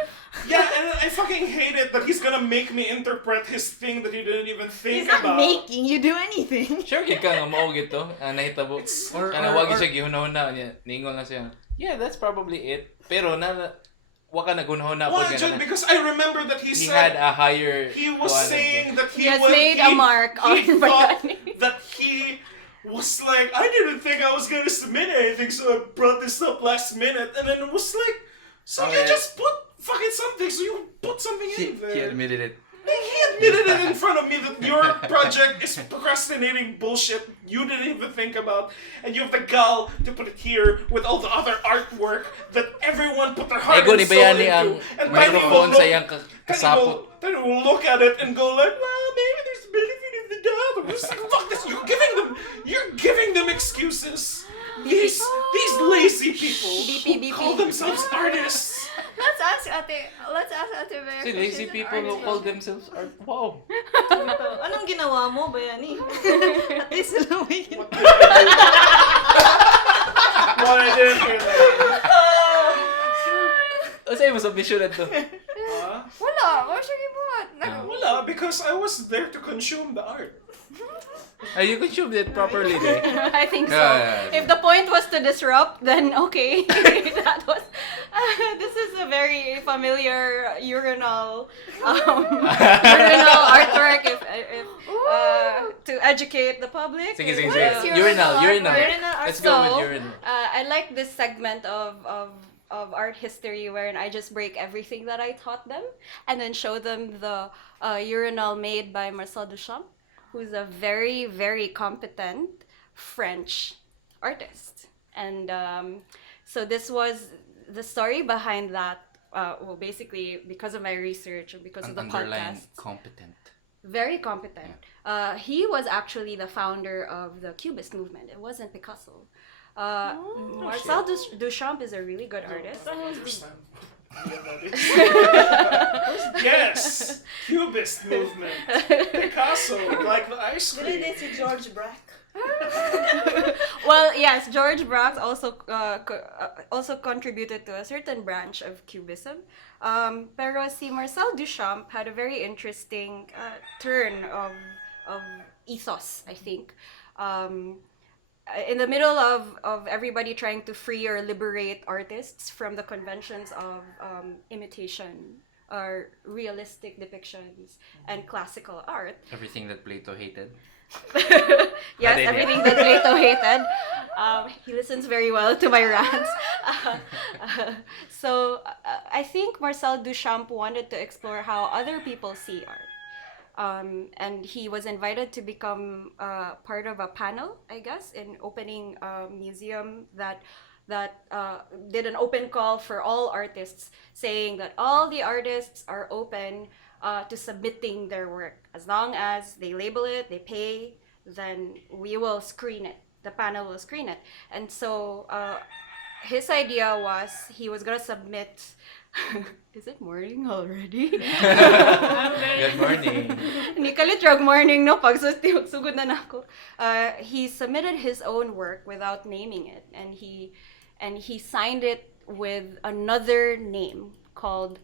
Yeah, and I fucking hate it that he's gonna make me interpret his thing that he didn't even think he's not about. making you do anything. Sure gid ka nga mao gito, nahitabo. Or- Kana or- wagi or- siya gihunahuna niya. Ningon lang siya. Yeah, that's probably it. Pero wa ka nagunahuna Why, pag Jude? ganun. Because I remember that he He said had a higher he was kuan, saying that He has made a mark on he thought Bayani. that he was like, I didn't think I was gonna submit anything, so I brought this up last minute, and then it was like, so Oh, you yeah. just put fucking something, so you put something in there. He admitted it. He admitted it in front of me that your project is procrastinating bullshit you didn't even think about, and you have the gall to put it here with all the other artwork that everyone put their heart Ego and ni soul Bayani into. ang And Tiny will microphone sa look, iyang kasapot. Tiny will look at it and go like, well, maybe there's a benefit of the doubt. I'm just like, fuck this. You're giving them excuses. These lazy people BP. who call themselves artists. Let's ask Ate Bea. See, lazy people who call themselves art. Wow. Ito, anong ginawa mo, Bayani? At least alam mo yun. What I did hear that. O sa'yo mo submission na to. Wala, wala siya gibuhat. Wala, because I was there to consume the art. You consumed it properly, eh? I think so. Yeah. If the point was to disrupt, then okay. That was. This is a very familiar urinal artwork. If to educate the public. Sige. So, Urinal. Urinal art. Let's go with urinal. I like this segment of art history wherein I just break everything that I taught them and then show them the urinal made by Marcel Duchamp, who's a very, very competent French artist. And so this was the story behind that. Well, basically, because of my research, or because of the Underline podcast. competent. Very competent. He was actually the founder of the Cubist movement. It wasn't Picasso. Marcel Duchamp is a really good artist. Understand. Yes, Cubist movement. Picasso, like the ice Dili cream. din si George Braque. Well, yes, George Braque also contributed to a certain branch of Cubism. Pero si Marcel Duchamp had a very interesting turn of ethos, I think. In the middle of everybody trying to free or liberate artists from the conventions of imitation realistic depictions and classical art. Everything that Plato hated. Yes, idea. everything that Plato hated. He listens very well to my rants. So I think Marcel Duchamp wanted to explore how other people see art. And he was invited to become part of a panel, I guess, in opening a museum that did an open call for all artists, saying that all the artists are open to submitting their work. As long as they label it, they pay, then we will screen it. The panel will screen it. And so his idea was he was going to submit... Is it morning already? Good morning. Hindi ka litrag morning, no? Pag sugod na nako. He submitted his own work without naming it, and he signed it with another name called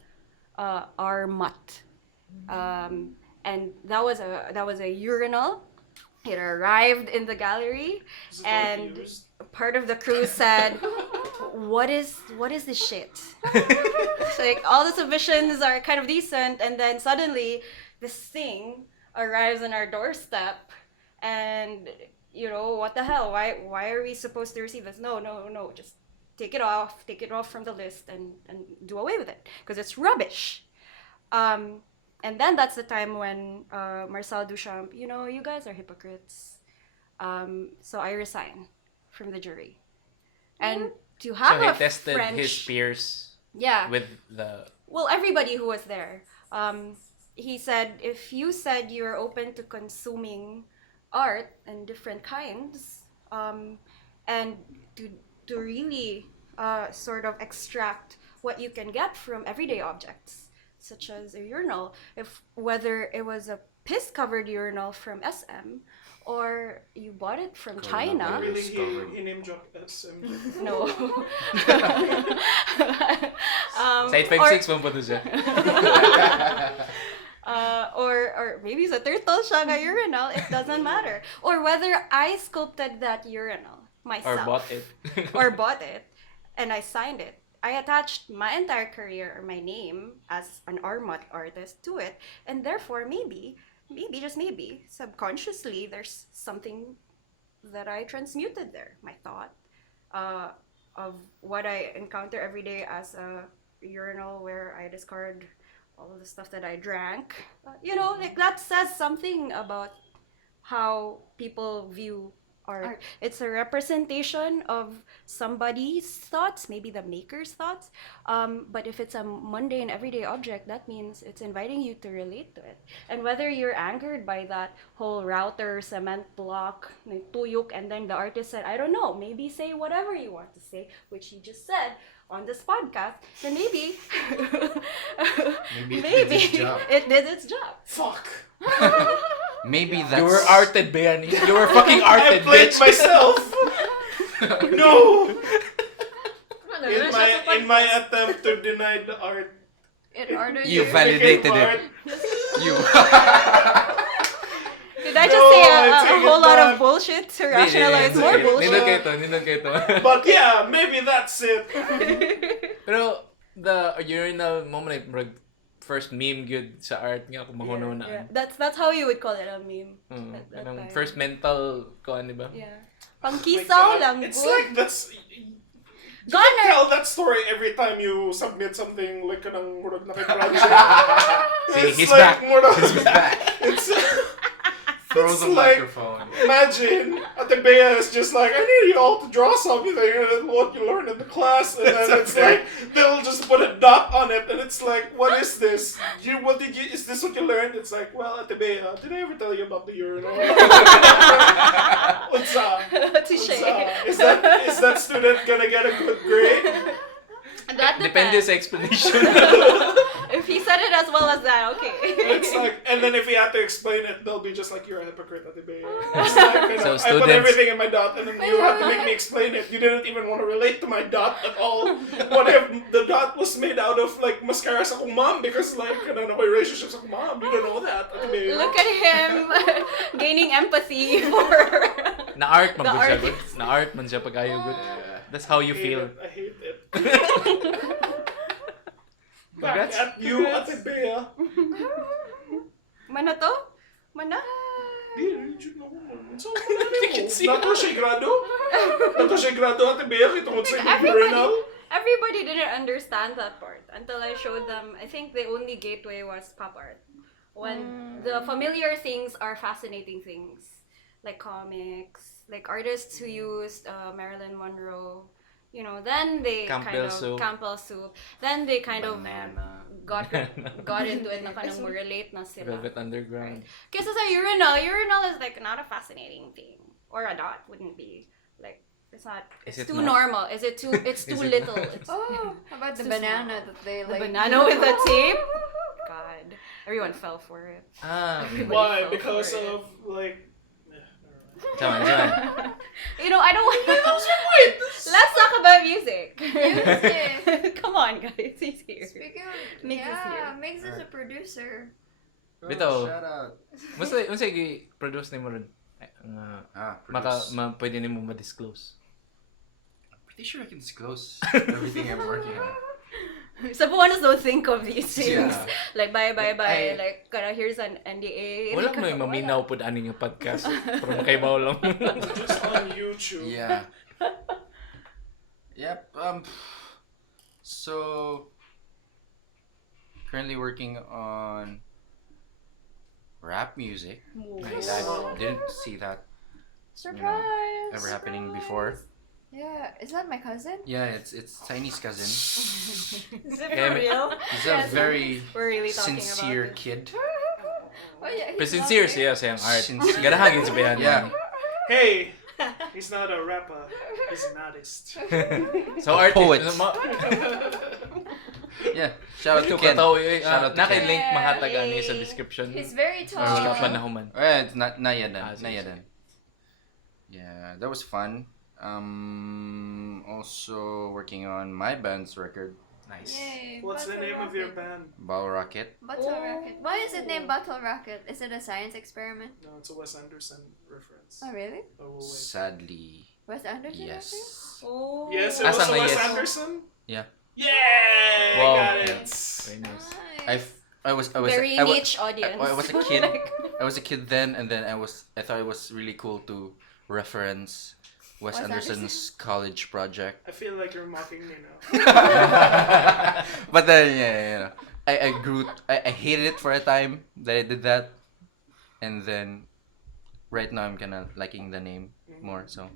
Armat. And that was a urinal. It arrived in the gallery, Is it and like used? part of the crew said, what is this shit? It's like all the submissions are kind of decent, and then suddenly this thing arrives on our doorstep, and what the hell? Why are we supposed to receive this? No, just take it off from the list and do away with it because it's rubbish. And then that's the time when Marcel Duchamp, you guys are hypocrites. So I resign from the jury. And to have So he a tested French, his peers yeah, with the... well, everybody who was there. He said, if you said you're open to consuming art and different kinds, and to really sort of extract what you can get from everyday objects, such as a urinal, whether it was a piss-covered urinal from SM, or you bought it from China. Really, Discovered. he name dropped SM. No. Side 5'6" mo po to siya. Or maybe sa turtle siya nga urinal, it doesn't matter. Or whether I sculpted that urinal myself. Or bought it. Or bought it, and I signed it. I attached my entire career or my name as an Armat artist to it, and therefore maybe, just maybe, subconsciously there's something that I transmuted there. My thought of what I encounter every day as a urinal where I discard all of the stuff that I drank. Like that says something about how people view art. It's a representation of somebody's thoughts, maybe the maker's thoughts. But if it's a mundane, everyday object, that means it's inviting you to relate to it. And whether you're angered by that whole router, cement block, tuyok, and then the artist said, I don't know, maybe say whatever you want to say, which he just said on this podcast, then maybe Maybe it did its job. it did its job. Fuck. Maybe that's... You were arted, Bayani. You were fucking I arted, played bitch. myself. No. In my attempt to deny the art, In order You to... validated became it. art. You. Did I just No, say I a take it whole lot back. of bullshit to rationalize more Nindot kayo bullshit? to, nindot kayo to. But yeah, maybe that's it. Pero the urinal mo man like first meme good sa art nga kung mahunaw na. Yeah. That's how you would call it, a meme. at that Kanang time. first mental ko ano ba? Yeah. My Pangkisaw God. lang, It's good. like that's. You Goner. can tell that story every time you submit something like kanang murag na kay project. See, It's he's like back. murag- He's back. It's Throw It's the like- microphone. imagine Ate Bea is just like, I need you all to draw something and what you learned in the class, and then it's like they'll just put a dot on it, and it's like, what is this? Is this what you learned? It's like, well, Ate Bea, did I ever tell you about the urinal? What's up? Touche. Is that student gonna get a good grade? That Depende depends. sa explanation. If he said it as well as that, okay. It's like, and then if he had to explain it, they'll be just like, you're a hypocrite, Ate Bea. It's like, So I put students- everything in my dot, and then you had to make me explain it. You didn't even want to relate to my dot at all. What if the dot was made out of like mascara sa akong mom? Because like, ano ko relationships sa akong mom. You don't know that, Ate Bea. Look at him gaining empathy for Na art man The gud siya artist. good. Na art man siya pagayo good. That's how you feel. I hate it. Back Congrats. at you, Ate Bea. Mana to? Mana? Di, region ako man. So, nato siya grado? Nato siya grado, Ate Bea, kitungod sa Everybody, everybody didn't understand that part until I showed them. I think the only gateway was pop art. When the familiar things are fascinating things, like comics, like artists who used Marilyn Monroe, you know, then they Campbell soup. Campbell soup. Then they kind Banana. of got into it na kanang mo relate na sila. Velvet Underground. Kasi sa urinal is like not a fascinating thing. Or a dot wouldn't be. Like, it's not, Is it's it too not? normal. It's too Is it little. not? It's, Oh, how about the It's too banana small. that they the like? banana with the tape? God. Everyone fell for it. Everybody Why? fell Because for it. of, like... Come on. You know, I don't want Let's talk about music. Music. Come on, guys. He's here. Speaking of, Migs is here. Migs is a producer. Bitaw. Shout out. Unsa i-produce nimo ron? Produce. Pwede nimo ma-disclose. I'm pretty sure I can disclose everything I'm working on. Someone also think of these things. Yeah. Like, bye. I- Like, here's an NDA. Wala mo yung maminaw pod ani nga podcast. Pero makaibaw lang. Just on YouTube. Yeah. Yep. So currently working on rap music. Nice. I didn't see that Surprise! ever happening before. Yeah, is that my cousin? Yeah, it's Tiny's cousin. Is it Yeah, for real? He's a very We're really talking sincere about this. kid. Oh yeah, Pero sincere siya sa iyang art. Sincere. Garahagin sa bayan. Yeah. Hey! He's not a rapper. He's an artist. So art poet. Ito Yeah. Shout out to Ken. Shout out to Ken. Naka-link Ken. mahatag ani sa description. He's very Or wala tall. pa nahuman. It's not yet done. Sige, Not yet sige. done. Yeah, that was fun. Also working on my band's record, Nice. Yay, What's the Battle name of your Rocket. band? Battle Rocket. Battle Oh. Rocket. Why is it named Battle Rocket? Is it a science experiment? No, it's a Wes Anderson reference. Oh really? Oh, wait. Sadly, Wes Anderson? I yes. think? Oh. Yes, it Asa was nga Wes yes? Anderson? Yeah. Yeah! Wow. Got it. Very nice. I was Very I wa- niche audience. I was a kid. Like, I was a kid then, and then I thought it was really cool to reference Wes Wes Anderson's college project. I feel like you're mocking me now. But then I hated it for a time that I did that, and then right now I'm kind of liking the name more. So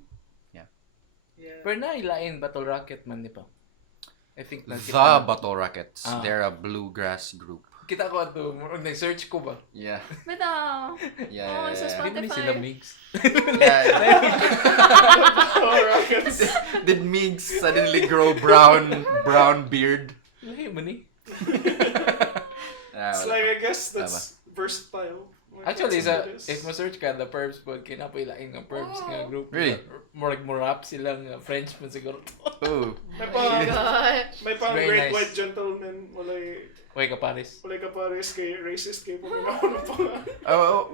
Yeah. Pero nailain Battle Rocket man ni pa. I think the nakita- Battle Rockets, Ah. they're a bluegrass group. Kita ko ato, nag-search ko ba? Yeah, But yeah, Oh, so yeah. Hindi mo Spotify. sila Migs. Yeah. Oh, Rockets. Did Migs suddenly grow brown beard? Lahi mo ni. It's like, I guess that's versatile. Like, Actually, that's what it is. if mo-search ka, the Perbs po, kinapilain ng Perbs Oh. nga group. Really? More rap silang French man siguro. Oh, May oh my gosh. may pang Very great nice. white gentleman, walay Uy, kapares. ka pares kay racist kay Panginoon pa.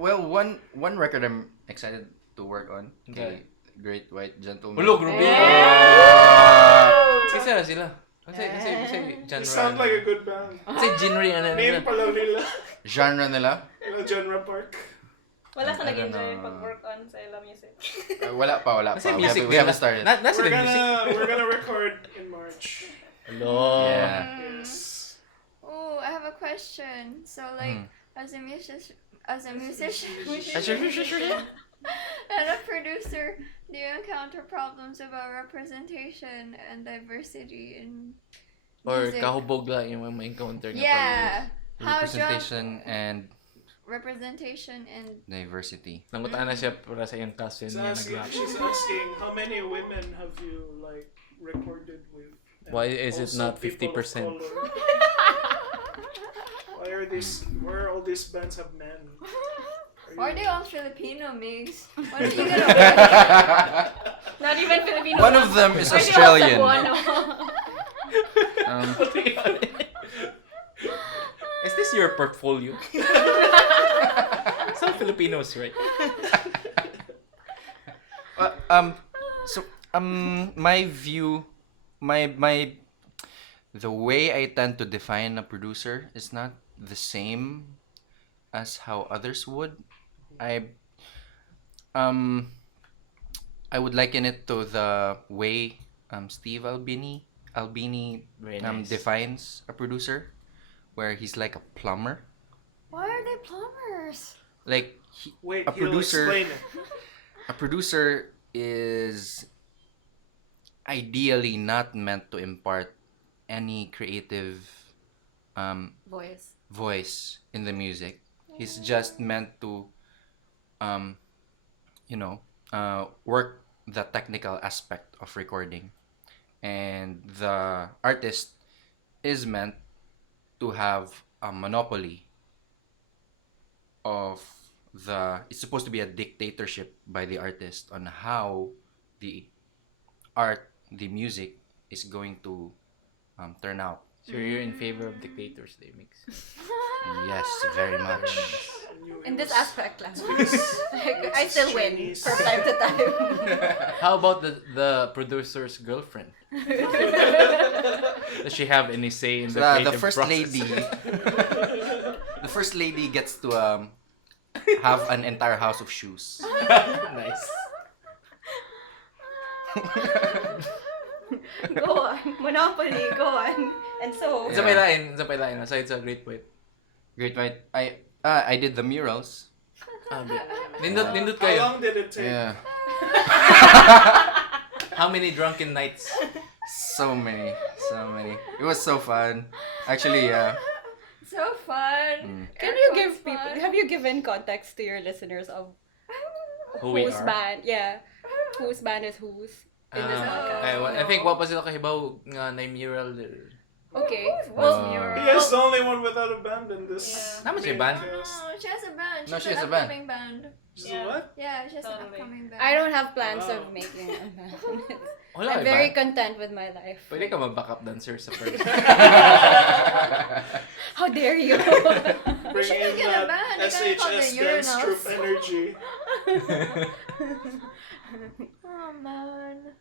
well, one record I'm excited to work on. Okay. Great White Gentleman. Ulo, grupo. Yeah. Isa sila. Kasi You genre. sound like a good band. Kasi genre ano Name nila. pa lang nila. Genre nila? Genre Park. Wala ka I don't nag-enjoy know. pag-work on sa ila music. Wala pa. Kasi We music. haven't started. Nasa We're na music. gonna record in March. Hello. Yeah. Yes. Oh, I have a question. So like, as a musician, and a producer, do you encounter problems about representation and diversity in Or music? kahubog lang yung mga encounter nga Yeah. How do Representation and representation and diversity. Nangutaan na siya para sa iyang cousin niya nag-rap. She's asking, how many women have you like recorded with? And Why is it also not people of 50%? color? Why are all these bands have men? why are they all Filipino, Migs? Why don't you get a Not even Filipino. One of them is Why do you Australian. also Is this your portfolio? Some Filipinos, right? My view, my the way I tend to define a producer is not the same as how others would. I um I would liken it to the way Steve Albini Very nice. defines a producer, where he's like a plumber. Why are they plumbers? Like Wait, a he'll producer explain it. a producer is ideally not meant to impart any creative Voice. in the music. He's just meant to um work the technical aspect of recording, and the artist is meant to have a monopoly of the. It's supposed to be a dictatorship by the artist on how the the music is going to turn out. So you're in favor of dictators, they mix. Yes, very much. In this aspect lang. Speaks- Like, I still win Chinese. from time to time. How about the producer's girlfriend? Does she have any say in the The creative first process? lady, the first lady gets to have an entire house of shoes. Nice. Go on. Monopoly, go on. And so, Sa may lain, aside sa Great White. Great White. I did the murals. Nindot How kayo. long did it take? Yeah, How many drunken nights? so many. It was so fun. Actually, So fun. can you give people, have you given context to your listeners of Who we whose are? band, whose band is whose in this podcast? I think wa pa sila kahibaw nga na mural. Okay. Well, He is the only one without a band in this. Naman siya band? podcast. No, she has a band. No, she an has a band. upcoming band. She's Yeah. what? Yeah, she has an Totally. upcoming band. I don't have plans Wow. of making a band. Wala I'm kay very band? content with my life. Pwede ka mag-backup dancer sa first. How dare you? Bring should in get a that band. You gotta call the SHS dance urinals. troupe energy. Oh man.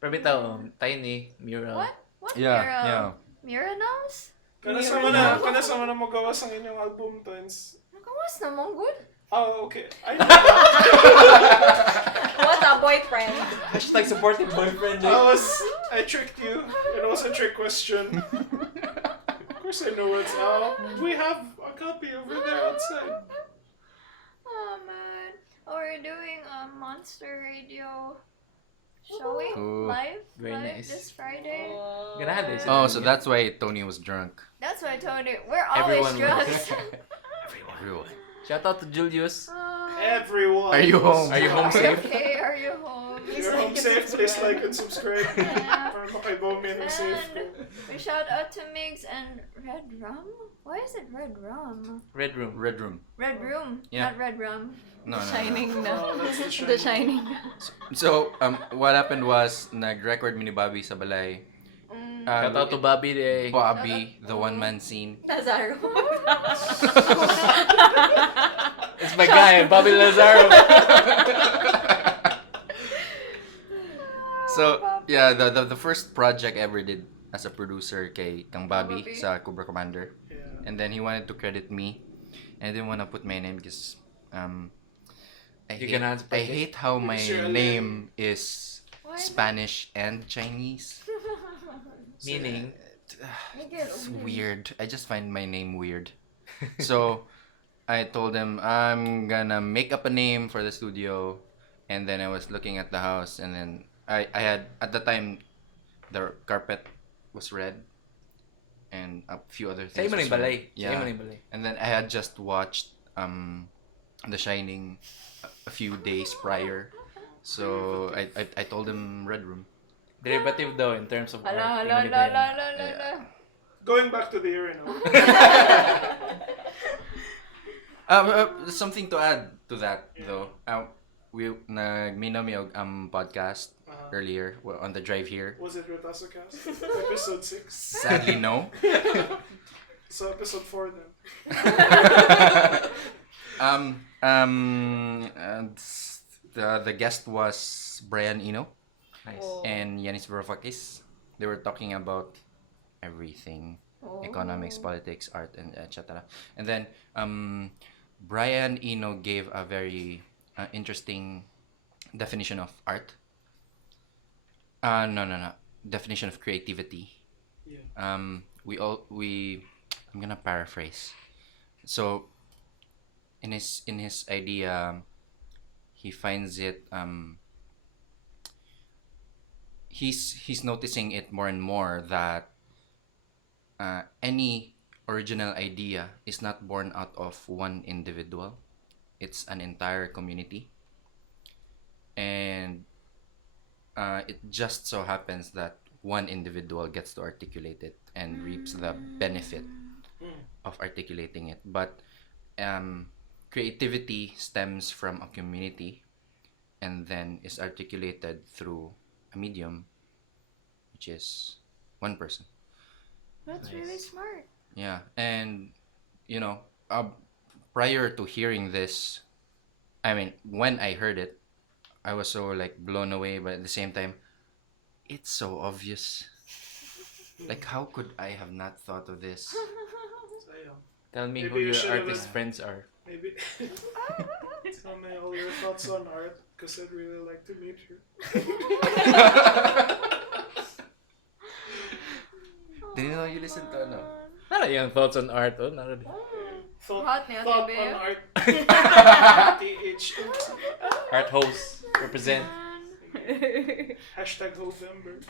Pero bitaw, tiny mural. What yeah, mural? yeah. Murals? Kana sa man ang magawas ang inyong album tons. Nakawas na mong good. Oh, okay. I know that. What a boyfriend. Hashtag supportive boyfriend, I tricked you. It was a trick question. Of course I know it's out. We have a copy over there outside. Oh man. Oh, we're doing a Monster Radio showing Cool. live Very nice. this Friday. Ganahan din Oh, sila. so that's why Tony was drunk. That's why I told you we're always Everyone drunk. Everyone. Shout out to Julius. Everyone. Are you home? Are you home safe? Okay, are you home? If you're home safe, please like and subscribe. Para makaibaw mo yung safe ko. We shout out to Migs and Red Rum. Why is it Red Rum? Red Room. Red Room. Red Room, Yeah. not Red Rum. No. Shining na. Oh, that's The the Shining. So, what happened was, nag-record mi ni Bobby sa balay. Shout out to Bobby de. Bobby, the one-man scene. Lazaro. It's my guy, Bobby Lazaro. So, yeah, the first project I ever did as a producer kay Kang Bobby Bobby. sa Cobra Commander. Yeah. And then he wanted to credit me. And I didn't want to put my name because You cannot I spell it. hate how my Surely. name is Why? Spanish and Chinese. Meaning, It's weird. I just find my name weird. So I told him I'm gonna make up a name for the studio, and then I was looking at the house, and then I had at the time the carpet was red, and a few other sa'yo things. mo na was yung balay. red. Sa'yo mo na yung balay. And then I had just watched The Shining a few days prior, so I told him Red Room. Derivative daw in terms of art. Hala, Tingnan hala, nito hala, yan. hala, hala. Going back to the urinal. Something to add to that though. We nagminaw mi og podcast earlier on the drive here. Was it RetasoCast? Episode 6? Sadly, no. So episode 4 then. And the guest was Brian Eno Nice. Oh. and Yanis Varoufakis. They were talking about everything. Oh. Economics, politics, art, and etc. And then Brian Eno gave a very interesting definition of art. No. Definition of creativity. Yeah. I'm gonna paraphrase. So in his idea, he finds it he's noticing it more and more that any original idea is not born out of one individual. It's an entire community. And it just so happens that one individual gets to articulate it and reaps the benefit of articulating it. But creativity stems from a community and then is articulated through a medium, which is one person. That's really smart. Yeah, and prior to hearing this, I mean, when I heard it, I was so like blown away, but at the same time, it's so obvious. Like, how could I have not thought of this? So, yeah. Tell me Maybe who you your should have artist a- friends are. Maybe tell me all your thoughts on art, because I'd really like to meet you. Didn't know you listen to ano? Nara yung thoughts on art. Oh, nara din. Hot na, Thought babe. on art. TH. Art host. Represent. Hashtag Hovember.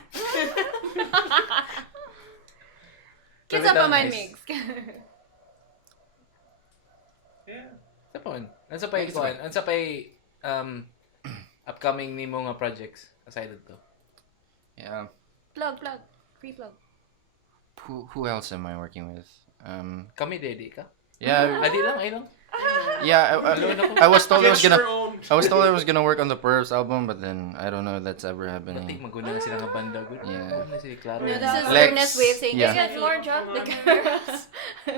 Kids up on my Nice. Migs. Yeah. Sa pa man. Ansa pa ikuan? Ansa pa upcoming ni mo nga projects aside to? Yeah. Plug. Free plug. Who else am I working with? Kami dedi ka? Yeah. Adi lang, ay lang. Yeah. I was told I was Get gonna. your own. I was told I was gonna work on the Pervs album, but then I don't know if that's ever Dati happening. maguna na sila nga banda. Good. Yeah. Na sila klaro. No, yan. this is Lex, Ernest's way of saying yeah. get Get more job.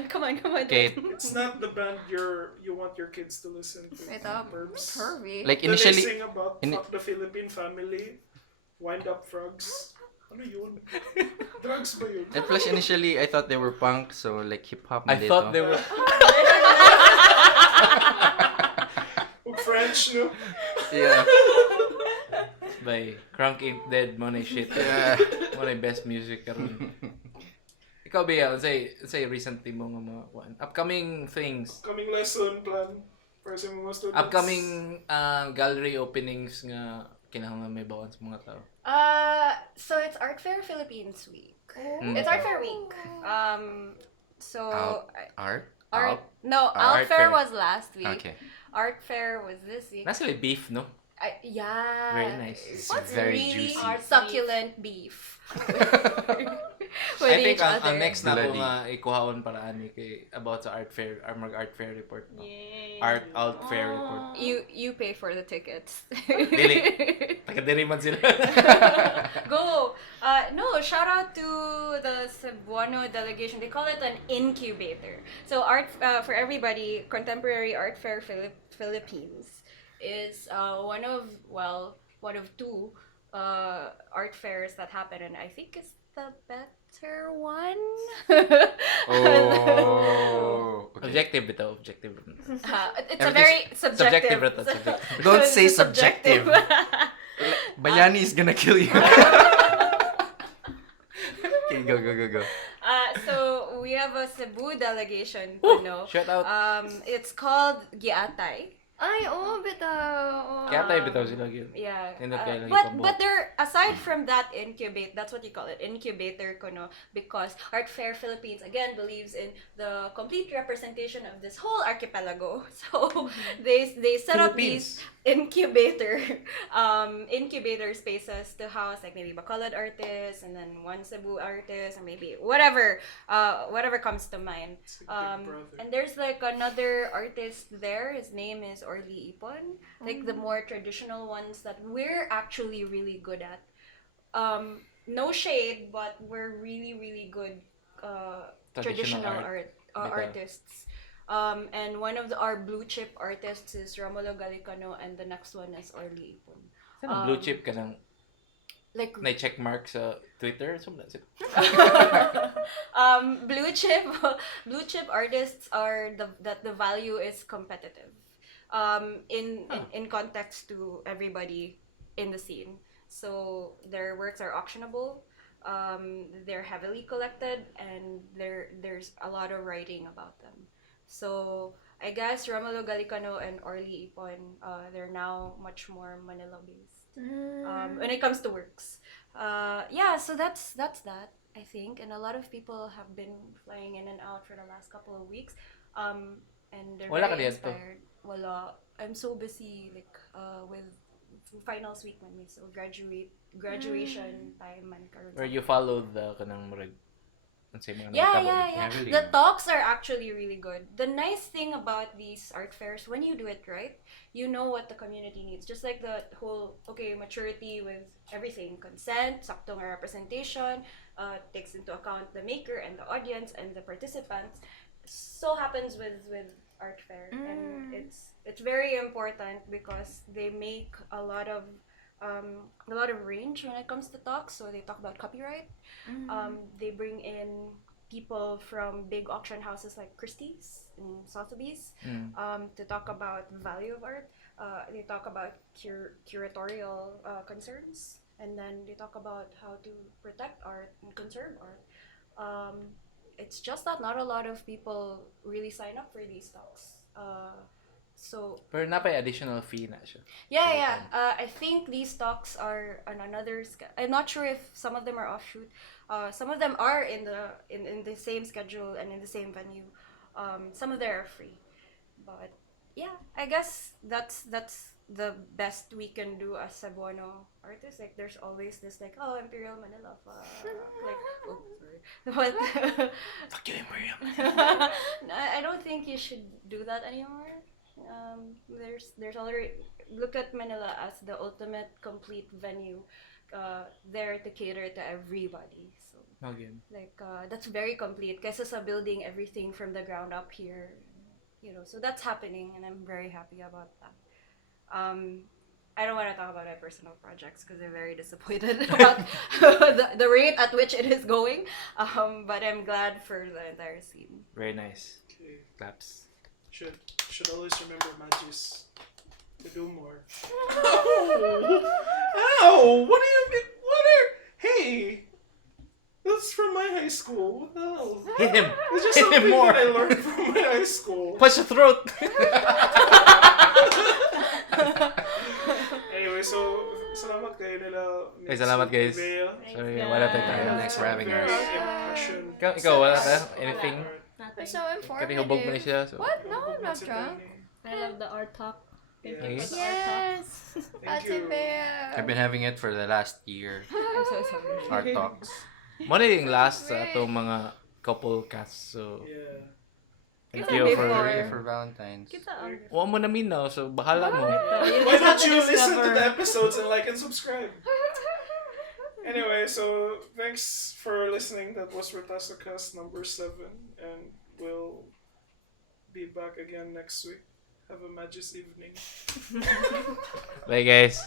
Come on. Kate. It's not the band you want your kids to listen to. Wait up. Burbs. Pervy. Like They initially, sing about fuck the Philippine family, wind up frogs. Ano yun? Drugs ba yun? at first initially I thought they were punk, so like hip hop. I thought they were French, no? Yeah. by Crunk Ain't Dead mo na yung shit. Yeah. Mo na yung best music karon. Ikaw ba say recently mo nga mga upcoming things. Upcoming lesson plan para sa mga students. Upcoming gallery openings nga kinahanglan may bawon sa mga tao. So it's Art Fair Philippines week. Mm. It's Art Fair week. So Art. Art no, Art Art Fair Fair. was last week. Okay. Art Fair was this week. Nasa like beef, no? Yeah. Very nice. It's What's very really juicy. succulent beef. With I think each other. ang next na ko Bloody. nga ikuhaon para ani kay about sa art fair, mag art fair report. No? Yay. Art fair report. You pay for the tickets. Dili. Taga-diri man sila. Go. No, shout out to the Cebuano delegation. They call it an incubator. So art for everybody, Contemporary Art Fair Philippines is one of two art fairs that happen, and I think it's the better one. Oh. Okay. Objective bitaw, objective. It's a very subjective. Subjective. Subjective. Don't It's say subjective. Bayani is gonna kill you. Okay, go. So we have a Cebu delegation. Woo! No? Shout out. It's called Giatay. Ay, oo, bitaw. Kaya tayo bitaw sila gyud. Yeah. Nindot kayo lang But ipabuhat. they're aside from that incubate, that's what you call it, incubator kono, because Art Fair Philippines again believes in the complete representation of this whole archipelago. So they set up these incubator spaces to house like maybe Bacolod artists and then one Cebu artist or maybe whatever comes to mind. It's like Big Brother. And there's like another artist there. His name is Orly Ipon. Like the more traditional ones that we're actually really good at. No shade, but we're really, really good traditional art. Bitaw. artists. And one of our blue chip artists is Romulo Galicano, and the next one is Orly Ipon. Sana blue chip ka ng like Na-check mark sa Twitter. So, blue chip artists are the value is competitive. In context to everybody in the scene. So their works are auctionable. They're heavily collected, and there's a lot of writing about them. So I guess Romulo Galicano and Orly Ipon, they're now much more Manila based when it comes to works. Yeah, so that's that, I think, and a lot of people have been flying in and out for the last couple of weeks, and they're Wala ka very dito? inspired. Wala. I'm so busy like with finals week man, so graduation time man karon. or you followed the kanang murag unsay mga Yeah, nahitabo yeah, dito? yeah. Heavily. The talks are actually really good. The nice thing about these art fairs, when you do it right, you know what the community needs. Just like the whole, maturity with everything, consent, saktong representation, takes into account the maker and the audience and the participants. So happens with art fair, and it's very important because they make a lot of range when it comes to talks. So they talk about copyright. They bring in people from big auction houses like Christie's and Sotheby's to talk about the value of art. They talk about curatorial concerns, and then they talk about how to protect art and conserve art. It's just that not a lot of people really sign up for these talks. So Pero napay additional fee na siya. yeah. I think these talks are on another. I'm not sure if some of them are offshoot. Some of them are in the same schedule and in the same venue. Some of them are free, but yeah, I guess that's the best we can do as Cebuano artists. Like, there's always this like, oh, Imperial Manila, fuck. Like, oh, sorry, but Fuck you, Imperial. I don't think you should do that anymore. There's already, look at Manila as the ultimate complete venue, there to cater to everybody. So Again. like that's very complete. Kaysa sa building everything from the ground up here, So that's happening, and I'm very happy about that. I don't want to talk about my personal projects because I'm very disappointed about the rate at which it is going. But I'm glad for the entire scene. Very nice. Okay. Claps. Should always remember Magis to do more. Ow! What do you mean? Hey! That's from my high school. What the hell? Hit him! It's just Hit something him more! that I learned from my high school. Punch the throat! Anyway, so salamat kayo nila. Okay, salamat guys. Bea. Sorry, guys. wala tayo tayo. Thanks for having us. Impression. Ikaw, wala tayo? Anything? Nothing. So Kasi hubog mo na informative. siya. So. What? No, I'm not drunk. I love the art talk. Yes. Yes. Thank Ate you. Bea. I've been having it for the last year. I'm so sorry. Art talks. Muna yung last sa itong mga couple casts. So, Yeah. thank Kita you for... before. Ready for Valentine's. Kita ang Huwag mo na minaw, so bahala mo. Why don't you listen to the episodes and like and subscribe? Anyway, so thanks for listening. That was RetasoCast number 7, and we'll be back again next week. Have a magic evening. Bye guys.